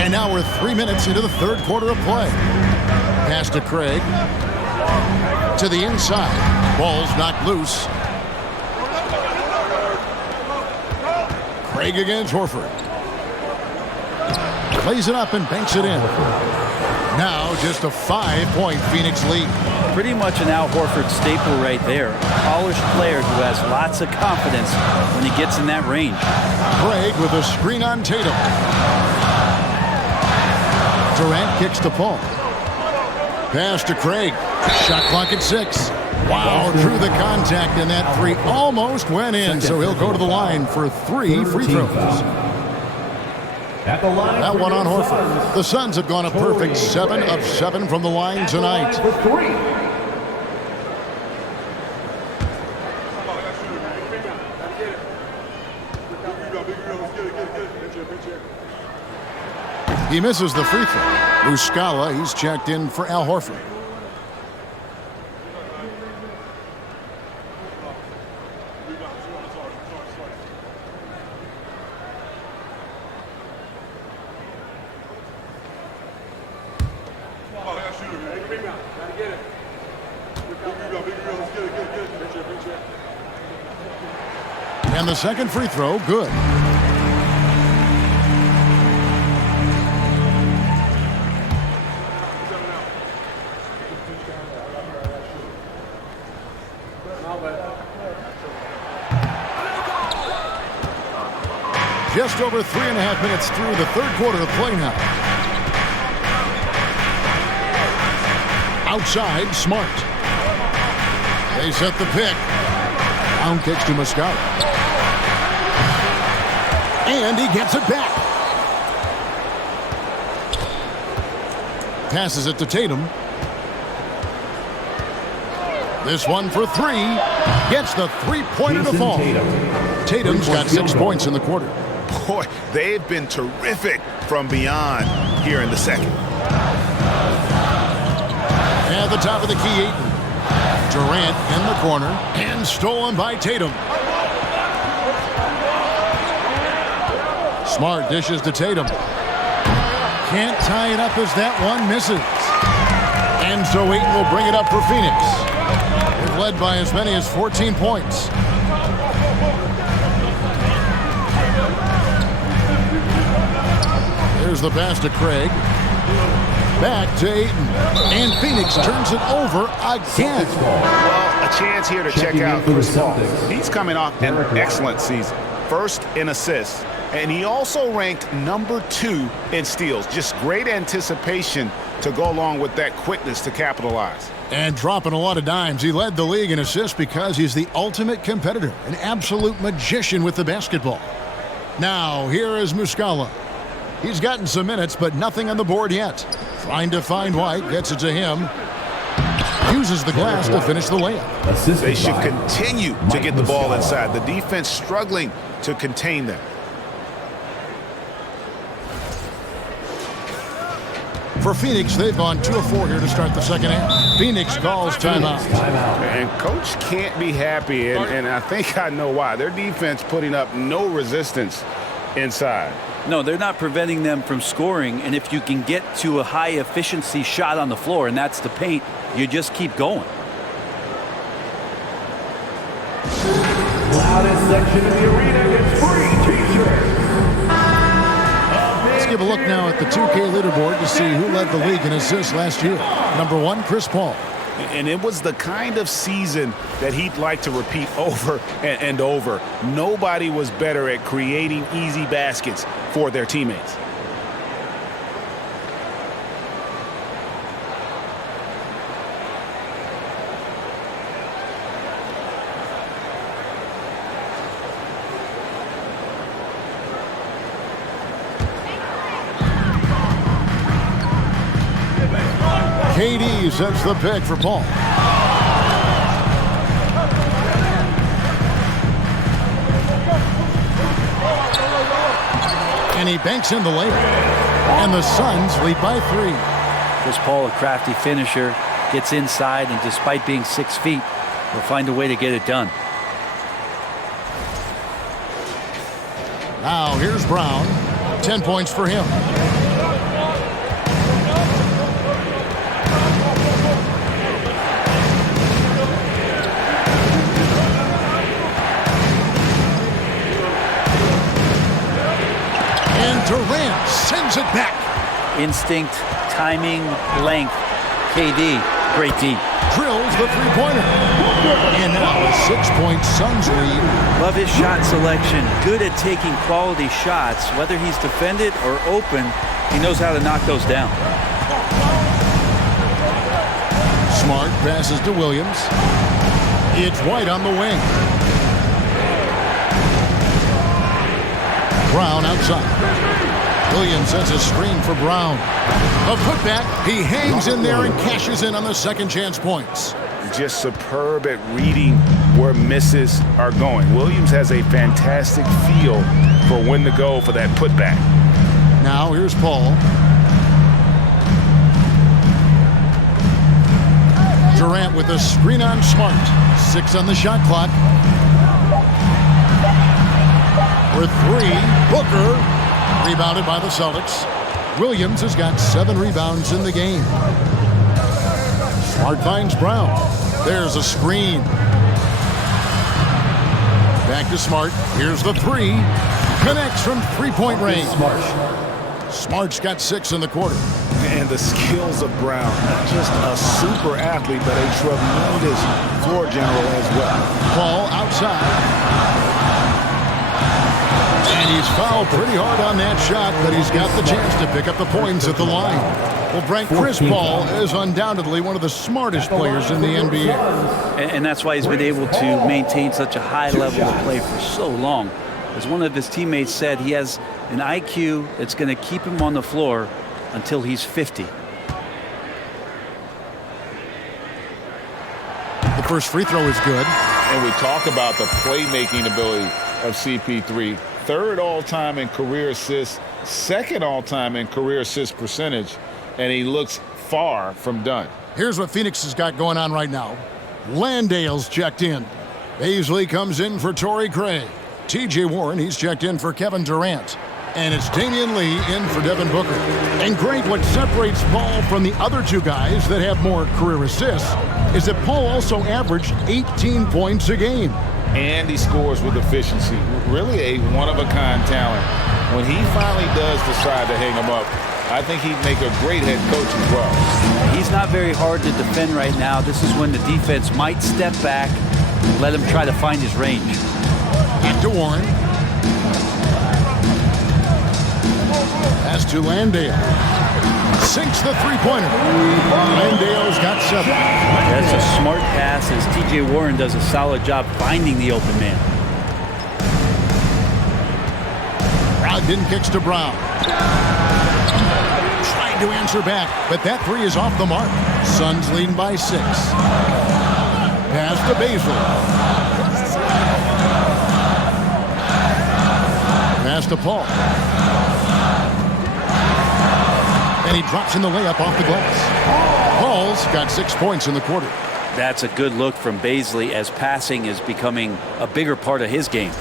And now we're 3 minutes into the third quarter of play. Pass to Craig. To the inside. Ball's knocked loose. Craig against Horford. Plays it up and banks it in. Now just a 5-point Phoenix lead. Pretty much an Al Horford staple right there. A polished player who has lots of confidence when he gets in that range. Craig with a screen on Tatum. Durant kicks to Paul. Pass to Craig. Shot clock at 6. Wow, drew the contact, and that 3 almost went in, so he'll go to the line for 3 free throws. That one on Horford. The Suns have gone a perfect 7 of 7 from the line tonight. He misses the free throw. Muscala, he's checked in for Al Horford. And the second free throw, good. Just over 3.5 minutes through the third quarter of play now. Outside, Smart. They set the pick. Down kicks to Muscala. And he gets it back. Passes it to Tatum. This one for three. Gets the three-pointer to fall. Tatum's got 6 points in the quarter. Boy, they've been terrific from beyond here in the second. At the top of the key, Ayton. Durant in the corner and stolen by Tatum. Smart dishes to Tatum. Can't tie it up as that one misses. And so Ayton will bring it up for Phoenix. They've led by as many as 14 points. Here's the pass to Craig. Back to Ayton. And Phoenix turns it over again. Well, a chance here to check out Chris Paul. He's coming off an excellent season. First in assists. And he also ranked #2 in steals. Just great anticipation to go along with that quickness to capitalize. And dropping a lot of dimes. He led the league in assists because he's the ultimate competitor. An absolute magician with the basketball. Now, here is Muscala. He's gotten some minutes, but nothing on the board yet. Trying to find White. Gets it to him. Uses the glass to finish the layup. They should continue to get the ball inside. The defense struggling to contain them. For Phoenix, they've gone 2 of 4 here to start the second half. Phoenix calls timeout. And coach can't be happy, and I think I know why. Their defense putting up no resistance inside. No, they're not preventing them from scoring, and if you can get to a high-efficiency shot on the floor, and that's the paint, you just keep going. Loudest section of the arena gets free t-shirts. Let's give a look now at the 2K leaderboard to see who led the league in assists last year. Number 1, Chris Paul. And it was the kind of season that he'd like to repeat over and over. Nobody was better at creating easy baskets for their teammates. KD sets the pick for Paul. And he banks in the layup. And the Suns lead by 3. Chris Paul, a crafty finisher, gets inside, and despite being 6 feet, he'll find a way to get it done. Now here's Brown. 10 points for him. Durant sends it back. Instinct, timing, length. KD, great D. Drills the three-pointer. And now a 6-point Suns lead. Love his shot selection. Good at taking quality shots. Whether he's defended or open, he knows how to knock those down. Smart passes to Williams. It's White on the wing. Brown outside. Williams sends a screen for Brown. A putback. He hangs in there and cashes in on the second chance points. Just superb at reading where misses are going. Williams has a fantastic feel for when to go for that putback. Now here's Paul. Durant with a screen on Smart. 6 on the shot clock. For 3, Booker. Rebounded by the Celtics. Williams has got 7 rebounds in the game. Smart finds Brown. There's a screen. Back to Smart. Here's the 3. Connects from three-point range. Smart's got 6 in the quarter. And the skills of Brown. Not just a super athlete, but a tremendous floor general as well. Paul outside. And he's fouled pretty hard on that shot, but he's got the chance to pick up the points at the line. Well, Brent, Chris Paul is undoubtedly one of the smartest players in the NBA. And that's why he's been able to maintain such a high level of play for so long. As one of his teammates said, he has an IQ that's going to keep him on the floor until he's 50. The first free throw is good. And we talk about the playmaking ability of CP3. Third all-time in career assists, second all-time in career assist percentage, and he looks far from done. Here's what Phoenix has got going on right now. Landale's checked in. Baisley comes in for Torrey Craig. T.J. Warren, he's checked in for Kevin Durant. And it's Damian Lee in for Devin Booker. And great, what separates Paul from the other two guys that have more career assists is that Paul also averaged 18 points a game. And he scores with efficiency. Really a one-of-a-kind talent. When he finally does decide to hang him up, I think he'd make a great head coach as well. He's not very hard to defend right now. This is when the defense might step back, let him try to find his range. Back to Warren. Pass to Landale. Sinks the three-pointer. Landale's got 7. That's a smart pass as T.J. Warren does a solid job finding the open man. Brogdon kicks to Brown. Trying to answer back, but that 3 is off the mark. Suns leading by 6. Pass to Baisley. Pass to Paul. And he drops in the layup off the glass. Paul's got 6 points in the quarter. That's a good look from Baisley as passing is becoming a bigger part of his game.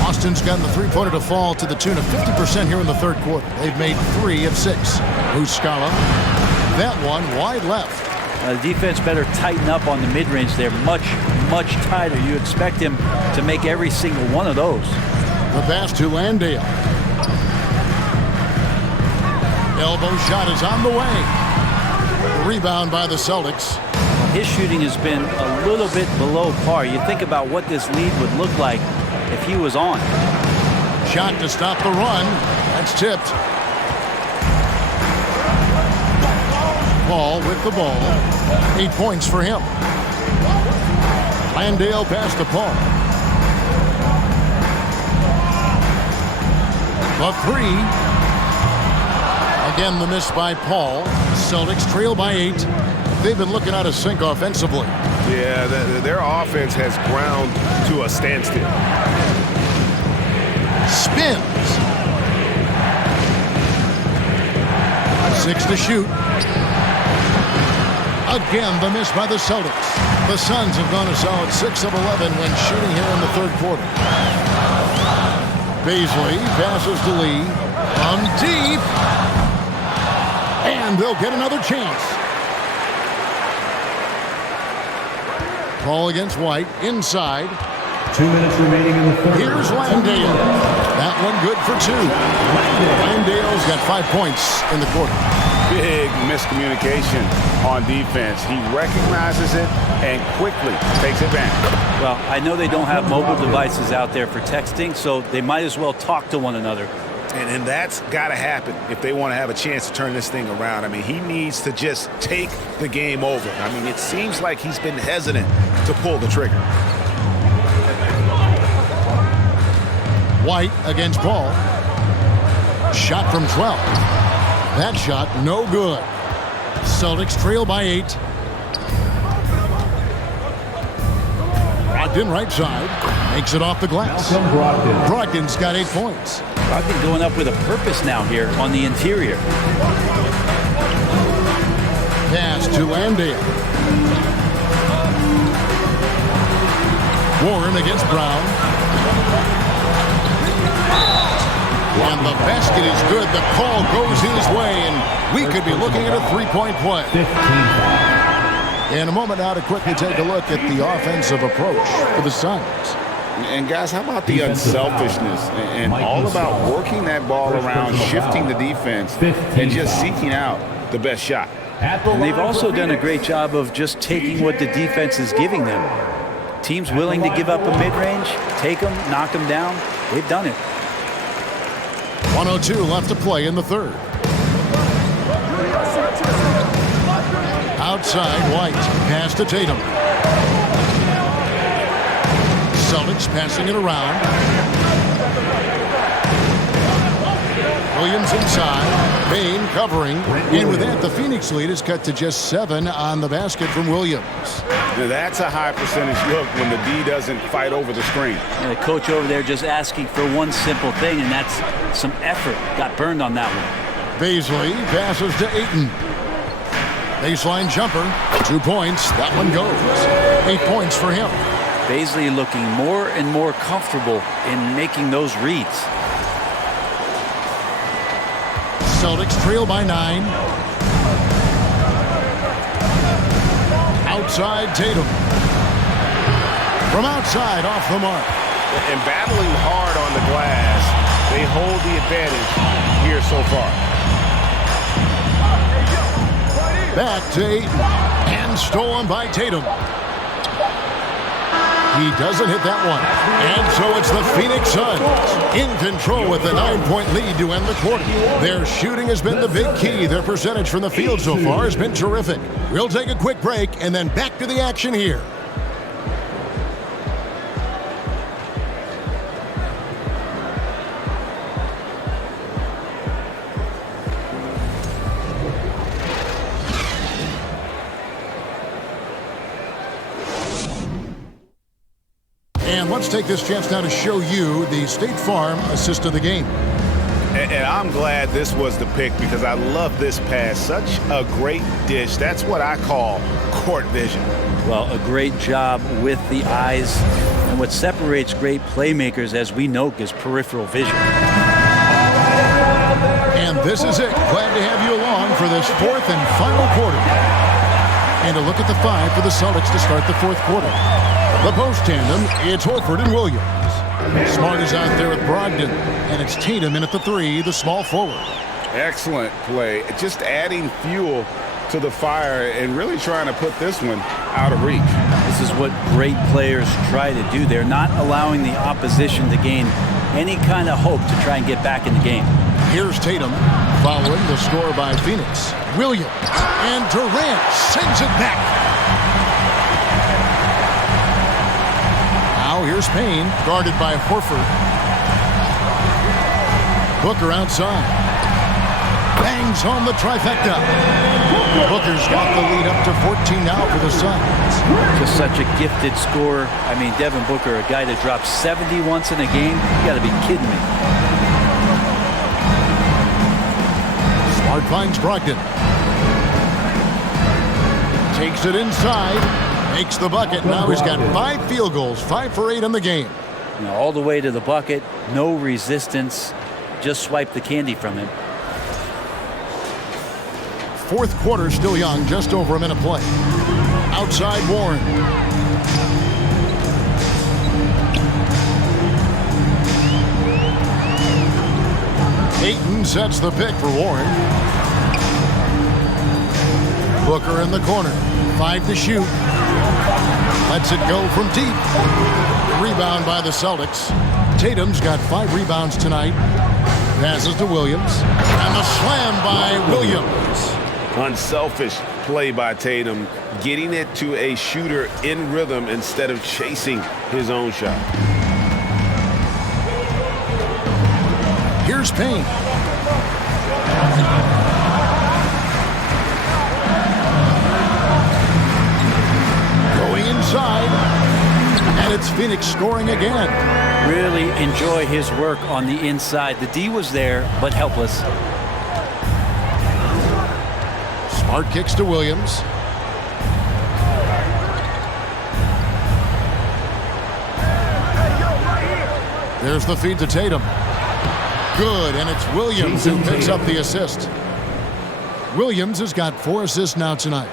Boston's gotten the three-pointer to fall to the tune of 50% here in the third quarter. They've made 3 of 6. Muscala. That one wide left. The defense better tighten up on the mid-range. They're much, much tighter. You expect him to make every single one of those. The pass to Landale. Elbow shot is on the way. Rebound by the Celtics. His shooting has been a little bit below par. You think about what this lead would look like if he was on. Shot to stop the run. That's tipped. Paul with the ball. 8 points for him. Landale pass to Paul. The 3. Again, the miss by Paul. Celtics trail by 8. They've been looking out of sync offensively. Yeah, their offense has ground to a standstill. Spins. 6 to shoot. Again, the miss by the Celtics. The Suns have gone a solid 6 of 11 when shooting here in the third quarter. Baisley passes to Lee. From deep. And they'll get another chance. Paul against White. Inside. 2 minutes remaining in the third. Here's Landale. That one good for 2. Landale's got 5 points in the quarter. Big miscommunication on defense. He recognizes it and quickly takes advantage. Well, I know they don't have mobile devices out there for texting, so they might as well talk to one another. And that's got to happen if they want to have a chance to turn this thing around. I mean, he needs to just take the game over. I mean, it seems like he's been hesitant to pull the trigger. White against Paul. Shot from 12. That shot no good. Celtics trail by 8. Brogdon right side. Makes it off the glass. Brogdon's got 8 points. Brogdon going up with a purpose now here on the interior. Pass to Landale. Warren against Brown. And the basket is good. The call goes his way, and we could be looking at a 3-point play. 15. In a moment now to quickly take a look at the offensive approach for the Suns. And guys, how about the unselfishness and all about working that ball around, shifting the defense, and just seeking out the best shot. And they've also done a great job of just taking what the defense is giving them. Teams willing to give up a mid-range, take them, knock them down. They've done it. 1:02 left to play in the third. Outside, White. Pass to Tatum. Celtics passing it around. Williams inside. Bain covering. And with that, the Phoenix lead is cut to just 7 on the basket from Williams. Now that's a high percentage look when the D doesn't fight over the screen. And the coach over there just asking for one simple thing, and that's some effort. Got burned on that one. Baisley passes to Ayton. Baseline jumper. 2 points. That one goes. 8 points for him. Baisley looking more and more comfortable in making those reads. Celtics trail by 9. Outside Tatum. From outside, off the mark. And battling hard on the glass, they hold the advantage here so far. Back to Ayton. And stolen by Tatum. He doesn't hit that one. And so it's the Phoenix Suns in control with a 9-point lead to end the quarter. Their shooting has been the big key. Their percentage from the field so far has been terrific. We'll take a quick break and then back to the action here. And let's take this chance now to show you the State Farm assist of the game. And I'm glad this was the pick because I love this pass. Such a great dish. That's what I call court vision. Well, a great job with the eyes. And what separates great playmakers, as we know, is peripheral vision. And this is it. Glad to have you along for this 4th and final quarter. And a look at the 5 for the Celtics to start the 4th quarter. The post tandem, it's Horford and Williams. Smart is out there with Brogdon, and it's Tatum in at the 3, the small forward. Excellent play. Just adding fuel to the fire and really trying to put this one out of reach. This is what great players try to do. They're not allowing the opposition to gain any kind of hope to try and get back in the game. Here's Tatum following the score by Phoenix. Williams and Durant sends it back. Now here's Payne, guarded by Horford. Booker outside. Bangs home the trifecta. Booker's got the lead up to 14 now for the Suns. Just such a gifted scorer. I mean, Devin Booker, a guy that drops 70 once in a game. You got to be kidding me. Smart finds Brogdon. Takes it inside. Makes the bucket. Now he's got 5 field goals, 5 for 8 in the game. You know, all the way to the bucket, no resistance. Just swipe the candy from him. 4th quarter still young, just over a minute play. Outside Warren. Ayton sets the pick for Warren. Booker in the corner. 5 to shoot. Lets it go from deep. Rebound by the Celtics. Tatum's got 5 rebounds tonight. Passes to Williams. And the slam by Williams. Unselfish play by Tatum, getting it to a shooter in rhythm instead of chasing his own shot. Here's Payne. Going inside. And it's Phoenix scoring again. Really enjoy his work on the inside. The D was there, but helpless. Smart kicks to Williams. There's the feed to Tatum. Good, and it's Williams who picks up the assist. Williams has got 4 assists now tonight.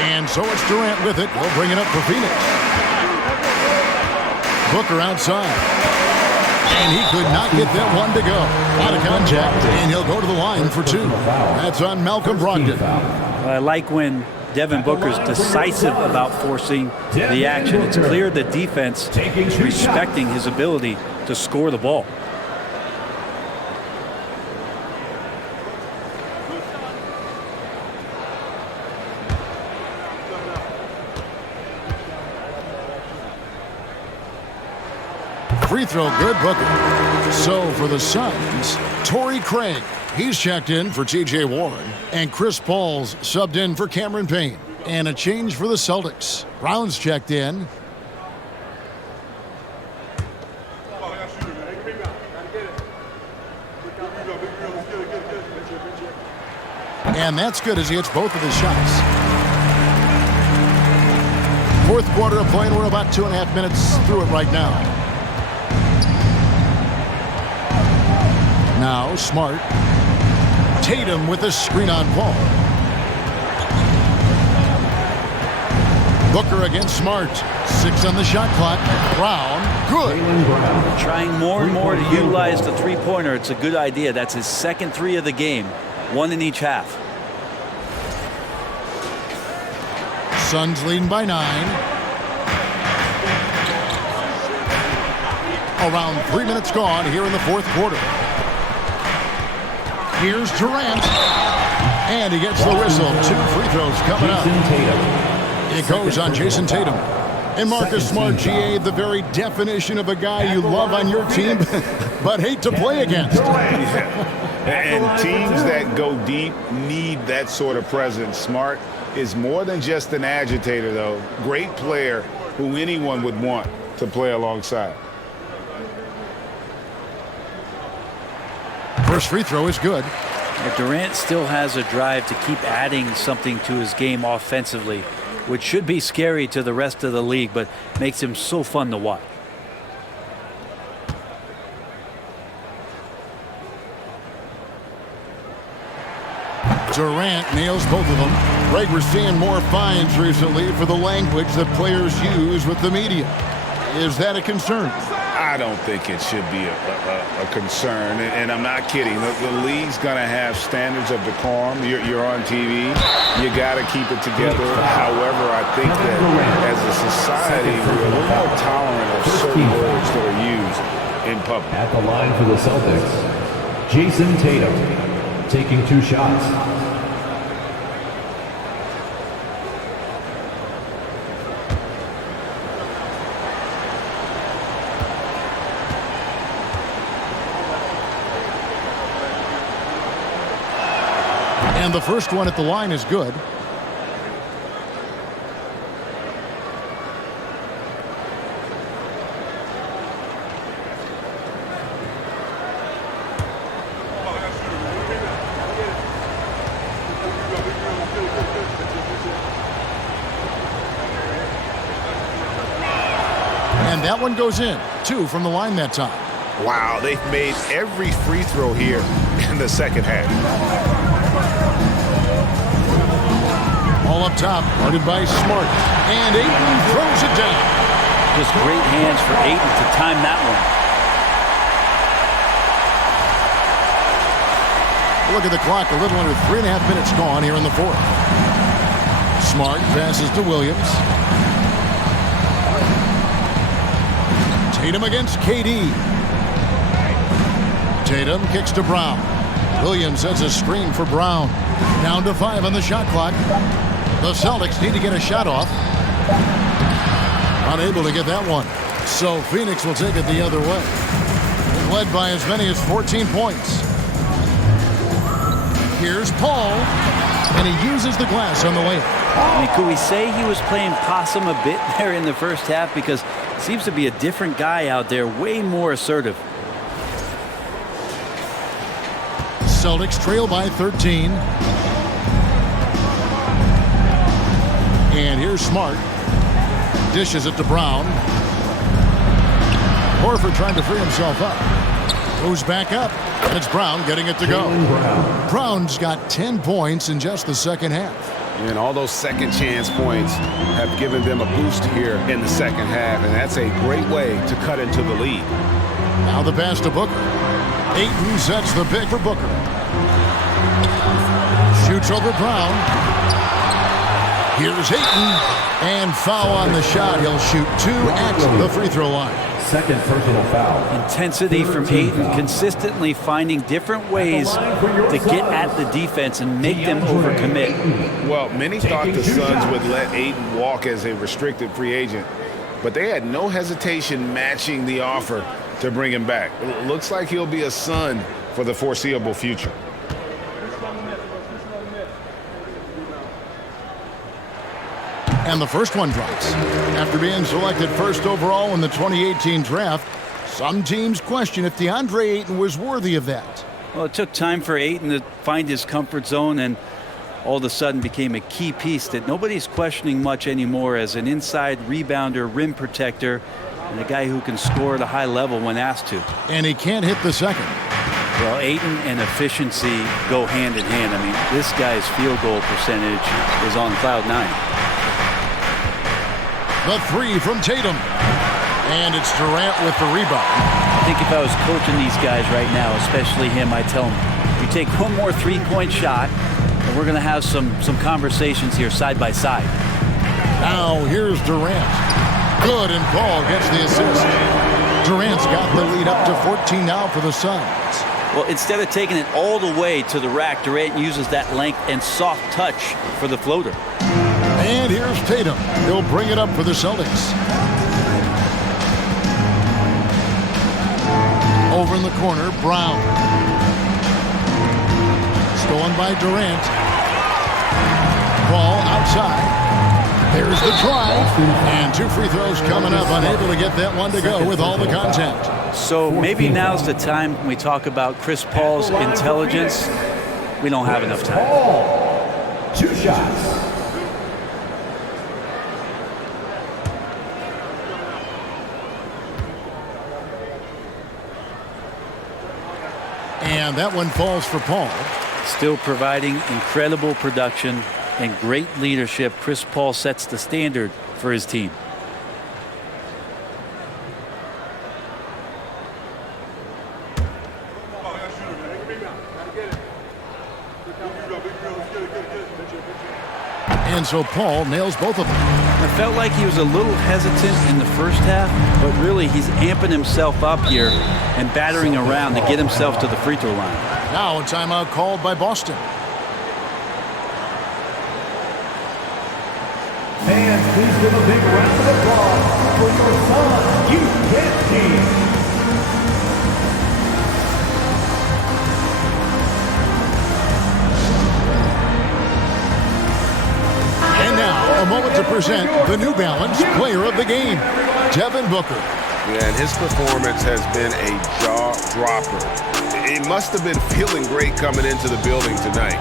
And so it's Durant with it. He'll bring it up for Phoenix. Booker outside. And he could not get that one to go. Out of contact, and he'll go to the line for 2. That's on Malcolm Brogdon. I like when Devin Booker's decisive about forcing the action. It's clear the defense is respecting his ability to score the ball. Free throw good, Booker. So for the Suns, Torrey Craig. He's checked in for T.J. Warren. And Chris Paul's subbed in for Cameron Payne. And a change for the Celtics. Brown's checked in. And that's good as he hits both of his shots. Fourth quarter of play, and we're about 2.5 minutes through it right now. Now Smart. Tatum with a screen on Paul. Booker against Smart. 6 on the shot clock. Brown, good. Trying more and more to utilize the three-pointer. It's a good idea. That's his second 3 of the game. 1 in each half. Suns leading by 9. Around 3 minutes gone here in the fourth quarter. Here's Durant. And he gets the whistle. 2 free throws coming up. It goes on Jason Tatum. And Marcus Smart, GA, the very definition of a guy you love on your team but hate to play against. And teams that go deep need that sort of presence. Smart is more than just an agitator, though. Great player who anyone would want to play alongside. First free throw is good. But Durant still has a drive to keep adding something to his game offensively, which should be scary to the rest of the league, but makes him so fun to watch. Durant nails both of them. Greg, we're seeing more fines recently for the language that players use with the media. Is that a concern? I don't think it should be a concern, and I'm not kidding. The league's going to have standards of decorum. You're on TV. You got to keep it together. However, I think that as a society, we're a little more tolerant of certain words that are used in public. At the line for the Celtics, Jason Tatum taking 2 shots. And the first one at the line is good. And that one goes in. 2 from the line that time. Wow, they've made every free throw here in the second half. All up top, guarded by Smart. And Ayton throws it down. Just great hands for Ayton to time that one. Look at the clock, a little under 3.5 minutes gone here in the fourth. Smart passes to Williams. Tatum against KD. Tatum kicks to Brown. Williams sets a screen for Brown. Down to 5 on the shot clock. The Celtics need to get a shot off. Unable to get that one. So Phoenix will take it the other way. Led by as many as 14 points. Here's Paul. And he uses the glass on the way. I mean, could we say he was playing possum a bit there in the first half? Because it seems to be a different guy out there, way more assertive. Celtics trail by 13. And here's Smart. Dishes it to Brown. Horford trying to free himself up. Goes back up. It's Brown getting it to go. Brown's got 10 points in just the second half. And all those second chance points have given them a boost here in the second half, and that's a great way to cut into the lead. Now the pass to Booker. Ayton sets the pick for Booker. Shoots over Brown. Here's Ayton. And foul on the shot. He'll shoot 2 at the free throw line. Second personal foul. Intensity from Ayton, consistently finding different ways to get at the defense and make them overcommit. Well, many thought the Suns would let Ayton walk as a restricted free agent. but they had no hesitation matching the offer to bring him back. Looks like he'll be a Sun for the foreseeable future. And the first one drops. After being selected first overall in the 2018 draft, some teams question if DeAndre Ayton was worthy of that. Well, it took time for Ayton to find his comfort zone and all of a sudden became a key piece that nobody's questioning much anymore as an inside rebounder, rim protector, and a guy who can score at a high level when asked to. And he can't hit the second. Well, Ayton and efficiency go hand in hand. I mean, this guy's field goal percentage is on cloud 9. The three from Tatum. And it's Durant with the rebound. I think if I was coaching these guys right now, especially him, I'd tell him, you take one more three-point shot, and we're going to have some conversations here side by side. Now here's Durant. Good, and Paul gets the assist. Durant's got the lead up to 14 now for the Suns. Well, instead of taking it all the way to the rack, Durant uses that length and soft touch for the floater. And here's Tatum. He'll bring it up for the Celtics. Over in the corner, Brown. Stolen by Durant. Ball outside. There's the try. And two free throws coming up. Unable to get that one to go with all the contact. So maybe now's the time when we talk about Chris Paul's intelligence. We don't have enough time. Paul, 2 shots. And that one falls for Paul. Still providing incredible production and great leadership. Chris Paul sets the standard for his team. And so Paul nails both of them. I felt like he was a little hesitant in the first half, but really he's amping himself up here and battering around to get himself to the free throw line. Now a timeout called by Boston. Fans, please give a big round of applause for your Suns youth team. And now, a moment to present the New Balance Player of the Game, Devin Booker. Yeah, and his performance has been a jaw-dropper. It must have been feeling great coming into the building tonight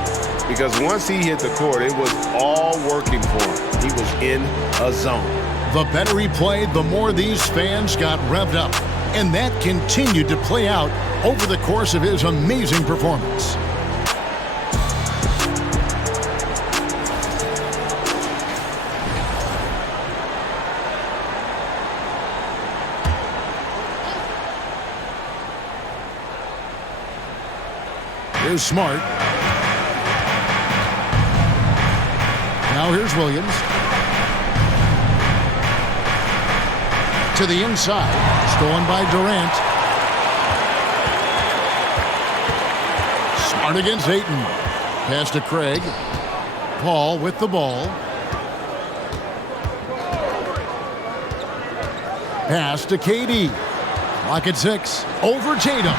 because once he hit the court, it was all working for him. He was in a zone. The better he played, the more these fans got revved up. And that continued to play out over the course of his amazing performance. Here's Smart. Now here's Williams. To the inside. Stolen by Durant. Smart against Ayton. Pass to Craig. Paul with the ball. Pass to KD. Clock at 6. Over Tatum.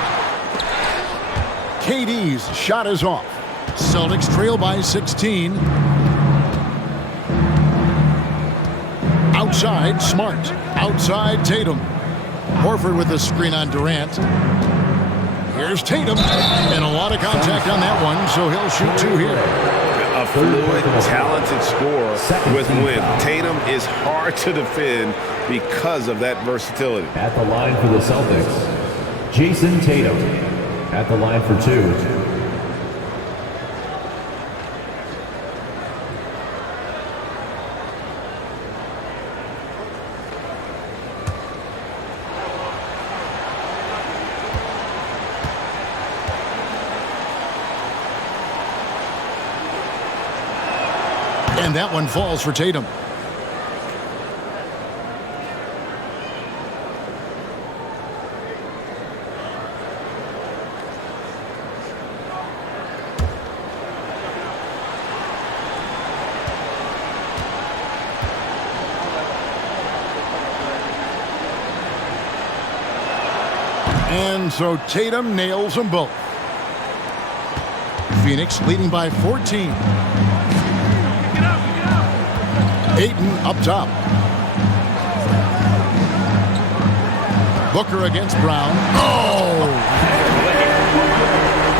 KD's shot is off. Celtics trail by 16. Outside, Smart. Outside, Tatum. Horford with the screen on Durant. Here's Tatum. And a lot of contact on that one, so he'll shoot 2 here. A fluid, talented scorer with win. Tatum is hard to defend because of that versatility. At the line for the Celtics, Jason Tatum. At the line for 2. And that one falls for Tatum. And so Tatum nails them both. Phoenix leading by 14. Ayton up top. Booker against Brown. Oh!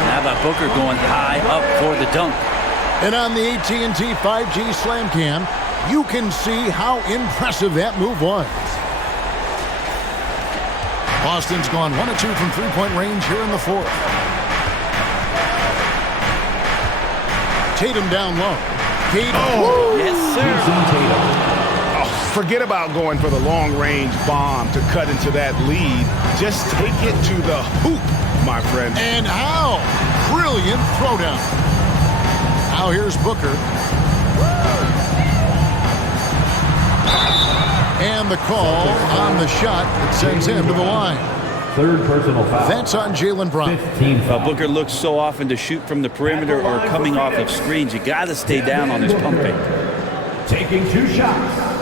How about Booker going high up for the dunk? And on the AT&T 5G Slam Cam, you can see how impressive that move was. Boston's gone 1 of 2 from three-point range here in the fourth. Tatum down low. Yes, sir. Oh, forget about going for the long-range bomb to cut into that lead. Just take it to the hoop, my friend. And how? Brilliant throwdown. Now here's Booker. And the call on the shot that sends him to the line. Third personal foul. That's on Jaylen Brown. 15 foul. Booker looks so often to shoot from the perimeter or coming off of screens. You got to stay down on his pump fake. Taking 2 shots.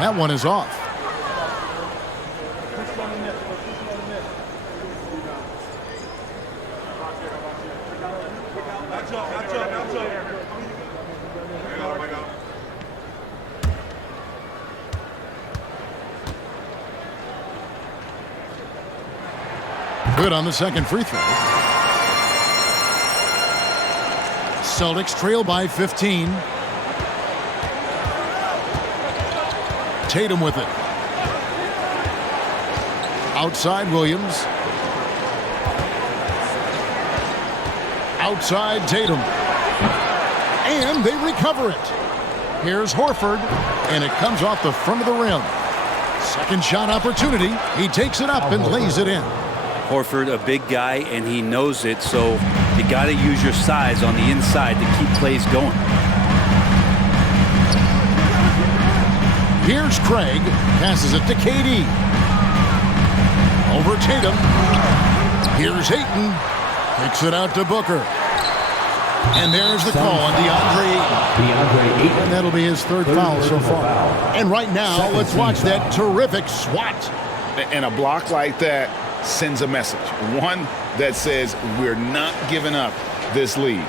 That one is off. Good on the second free throw. Celtics trail by 15. Tatum with it. Outside Williams. Outside Tatum. And they recover it. Here's Horford, and it comes off the front of the rim. Second shot opportunity. He takes it up and lays it in. Horford, a big guy, and he knows it, so you got to use your size on the inside to keep plays going. Here's Craig. Passes it to KD. Over Tatum. Here's Ayton. Kicks it out to Booker. And there's the call on DeAndre Ayton. And that'll be his third foul so far. And right now, let's watch that terrific swat. And a block like that sends a message. One that says we're not giving up this lead.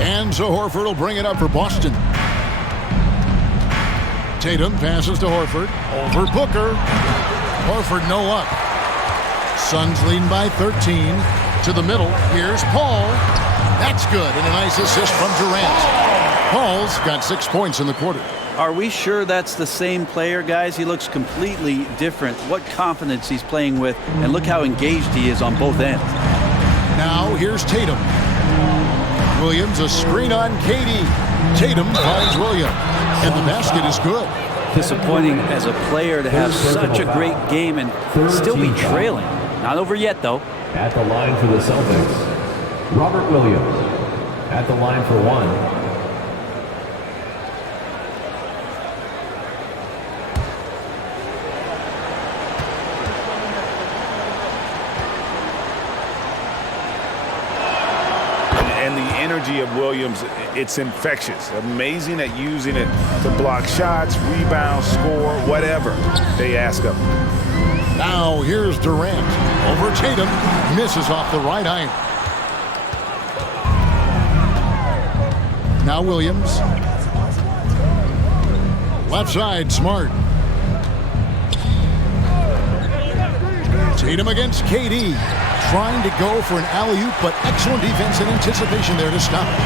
And so Horford will bring it up for Boston. Tatum passes to Horford. Over Booker. Horford no up. Suns leading by 13. To the middle. Here's Paul. That's good. And a nice assist from Durant. Paul's got 6 points in the quarter. Are we sure that's the same player, guys? He looks completely different. What confidence he's playing with, and look how engaged he is on both ends. Now here's Tatum. Williams, a screen on KD. Tatum finds Williams, and the basket is good. Disappointing as a player to have such a great game and still be trailing. Not over yet, though. At the line for the Celtics, Robert Williams. At the line for 1. Of Williams, it's infectious. Amazing at using it to block shots, rebound, score, whatever they ask of him. Now here's Durant. Over Tatum. Misses off the right iron. Now Williams. Left side, Smart. Tatum against KD. Trying to go for an alley-oop, but excellent defense and anticipation there to stop it.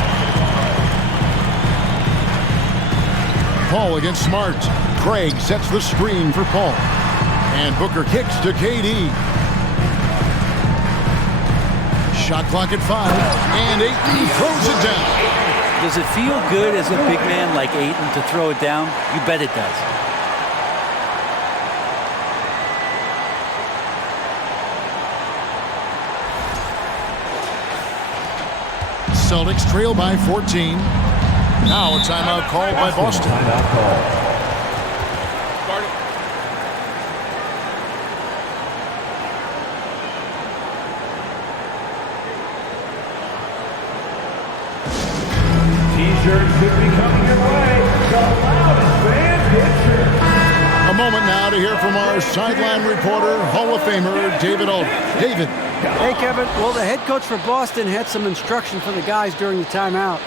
Paul against Smart. Craig sets the screen for Paul. And Booker kicks to KD. Shot clock at 5. And Ayton throws it down. Does it feel good as a big man like Ayton to throw it down? You bet it does. Celtics trail by 14. Now a timeout called by Boston. Timeout call. T-shirts could be coming your way. The loudest fan picture. A moment now to hear from our sideline reporter, Hall of Famer David Aldridge. David. Hey, Kevin. Well, the head coach for Boston had some instruction for the guys during the timeout,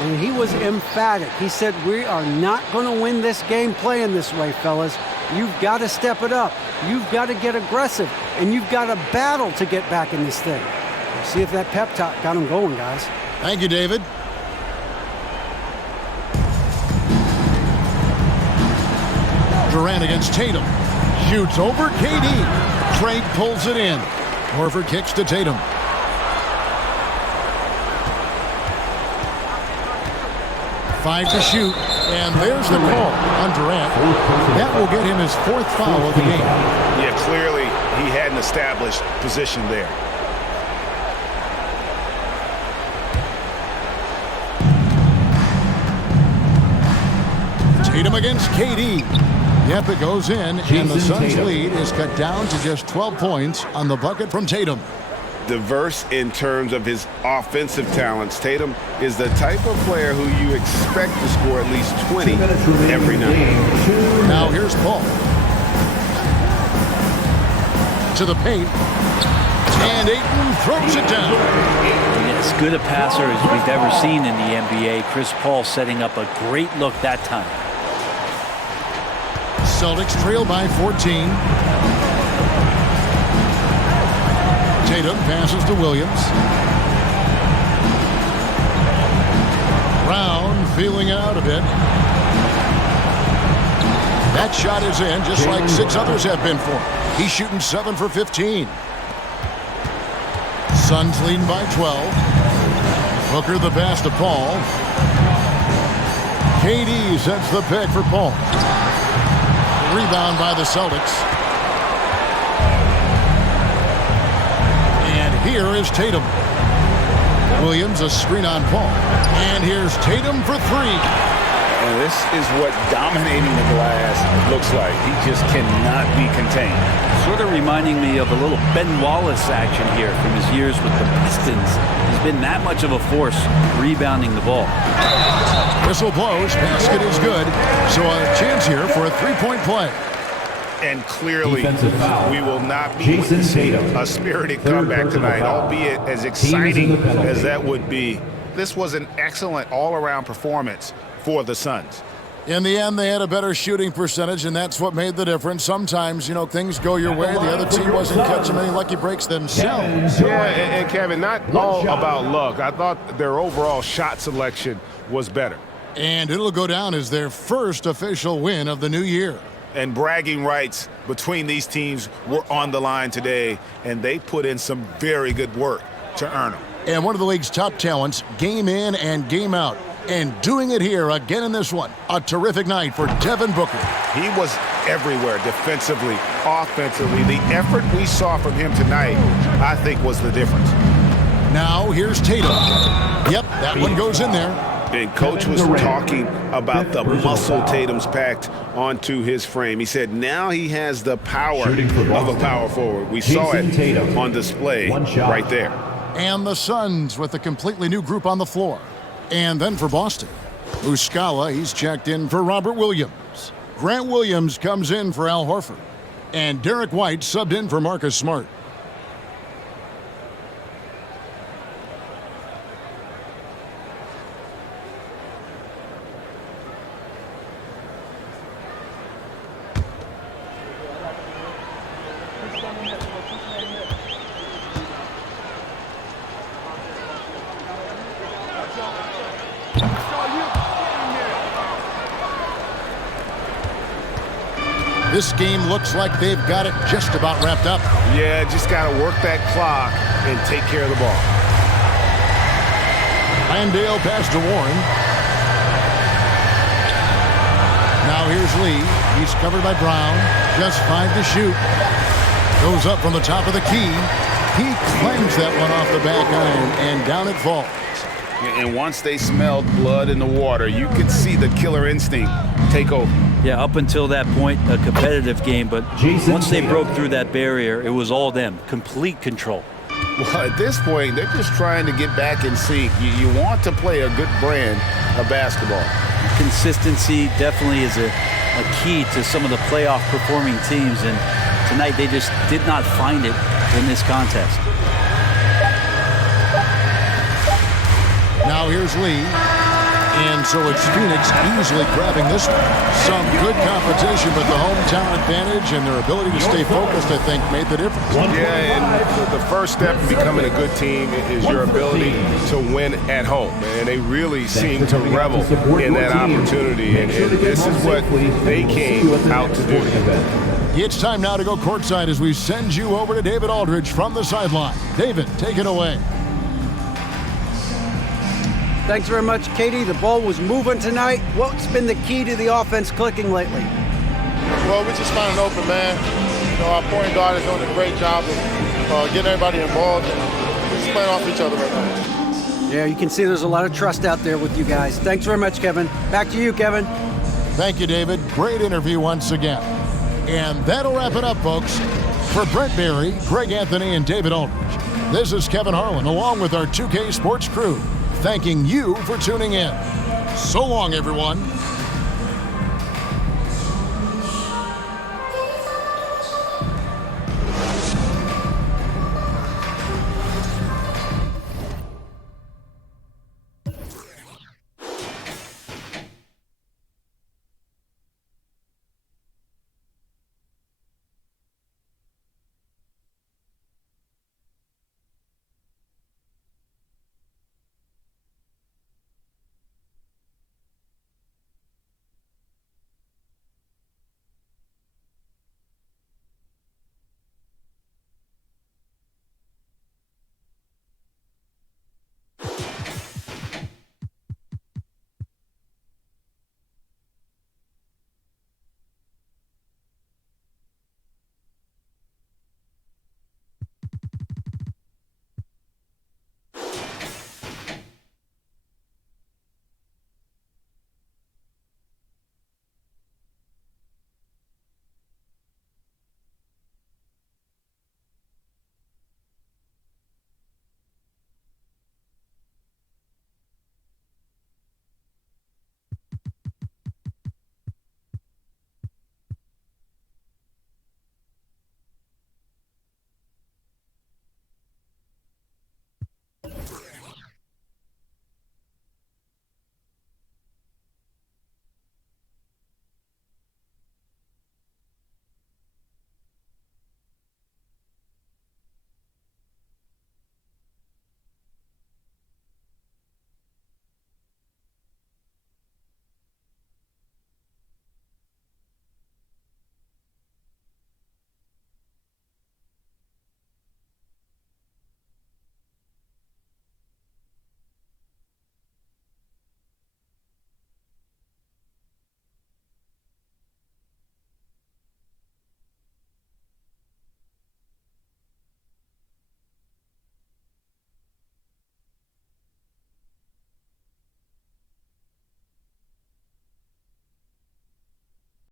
and he was emphatic. He said, we are not going to win this game playing this way, fellas. You've got to step it up. You've got to get aggressive, and you've got to battle to get back in this thing. We'll see if that pep talk got them going, guys. Thank you, David. Durant against Tatum. Shoots over KD. Trey pulls it in. Horford kicks to Tatum. Five to shoot. And there's the call on Durant. That will get him his fourth foul of the game. Yeah, clearly he had an established position there. Tatum against KD. Yep, it goes in, and the Suns' lead is cut down to just 12 points on the bucket from Tatum. Diverse in terms of his offensive talents. Tatum is the type of player who you expect to score at least 20 every night. Now here's Paul. To the paint. And Ayton throws it down. As good a passer as we've ever seen in the NBA. Chris Paul setting up a great look that time. Celtics trail by 14. Tatum passes to Williams. Brown feeling out a bit. That shot is in, just like 6 others have been for him. He's shooting 7 for 15. Suns leading by 12. Booker the pass to Paul. KD sets the pick for Paul. Rebound by the Celtics. And here is Tatum. Williams a screen on Paul. And here's Tatum for 3. And this is what dominating the glass looks like. He just cannot be contained. Sort of reminding me of a little Ben Wallace action here from his years with the Pistons. He's been that much of a force rebounding the ball. Whistle blows. Basket is good. So a chance here for a 3-point play. And clearly, we will not be Jason witnessing Tatum. a spirited comeback tonight, albeit as exciting as that would be. This was an excellent all-around performance for the Suns. In the end, they had a better shooting percentage, and that's what made the difference. Sometimes, you know, things go your way. The other team wasn't catching many lucky breaks themselves. Yeah, and Kevin, not all about luck. I thought their overall shot selection was better. And it'll go down as their first official win of the new year. And bragging rights between these teams were on the line today, and they put in some very good work to earn them. And one of the league's top talents, game in and game out. And doing it here again in this one. A terrific night for Devin Booker. He was everywhere, defensively, offensively. The effort we saw from him tonight, I think, was the difference. Now here's Tatum. Yep, that one goes in there. And Coach was talking about the muscle Tatum's packed onto his frame. He said now he has the power of a power forward. We saw it on display right there. And the Suns with a completely new group on the floor. And then for Boston, Muscala, he's checked in for Robert Williams. Grant Williams comes in for Al Horford. And Derek White subbed in for Marcus Smart. This game looks like they've got it just about wrapped up. Yeah, just got to work that clock and take care of the ball. Landale pass to Warren. Now here's Lee. He's covered by Brown. Just 5 to shoot. Goes up from the top of the key. He clangs that one off the back iron, and down it falls. And once they smelled blood in the water, you could see the killer instinct take over. Yeah, up until that point, a competitive game, but once they broke through that barrier, it was all them, complete control. Well, at this point, they're just trying to get back in sync. You want to play a good brand of basketball. Consistency definitely is a key to some of the playoff performing teams, and tonight they just did not find it in this contest. Now here's Lee. And so it's Phoenix easily grabbing this one. Some good competition, but the hometown advantage and their ability to stay focused, I think, made the difference. Yeah, and the first step in becoming a good team is your ability to win at home. And they really seem to revel in that opportunity. And this is what they came out to do. It's time now to go courtside as we send you over to David Aldridge from the sideline. David, take it away. Thanks very much, Katie. The ball was moving tonight. What's been the key to the offense clicking lately? Well, we just found an open man. You know, our point guard is doing a great job of getting everybody involved, and we're just playing off each other right now. Yeah, you can see there's a lot of trust out there with you guys. Thanks very much, Kevin. Back to you, Kevin. Thank you, David. Great interview once again. And that'll wrap it up, folks. For Brent Barry, Greg Anthony, and David Aldridge, this is Kevin Harlan, along with our 2K Sports crew, thanking you for tuning in. So long, everyone.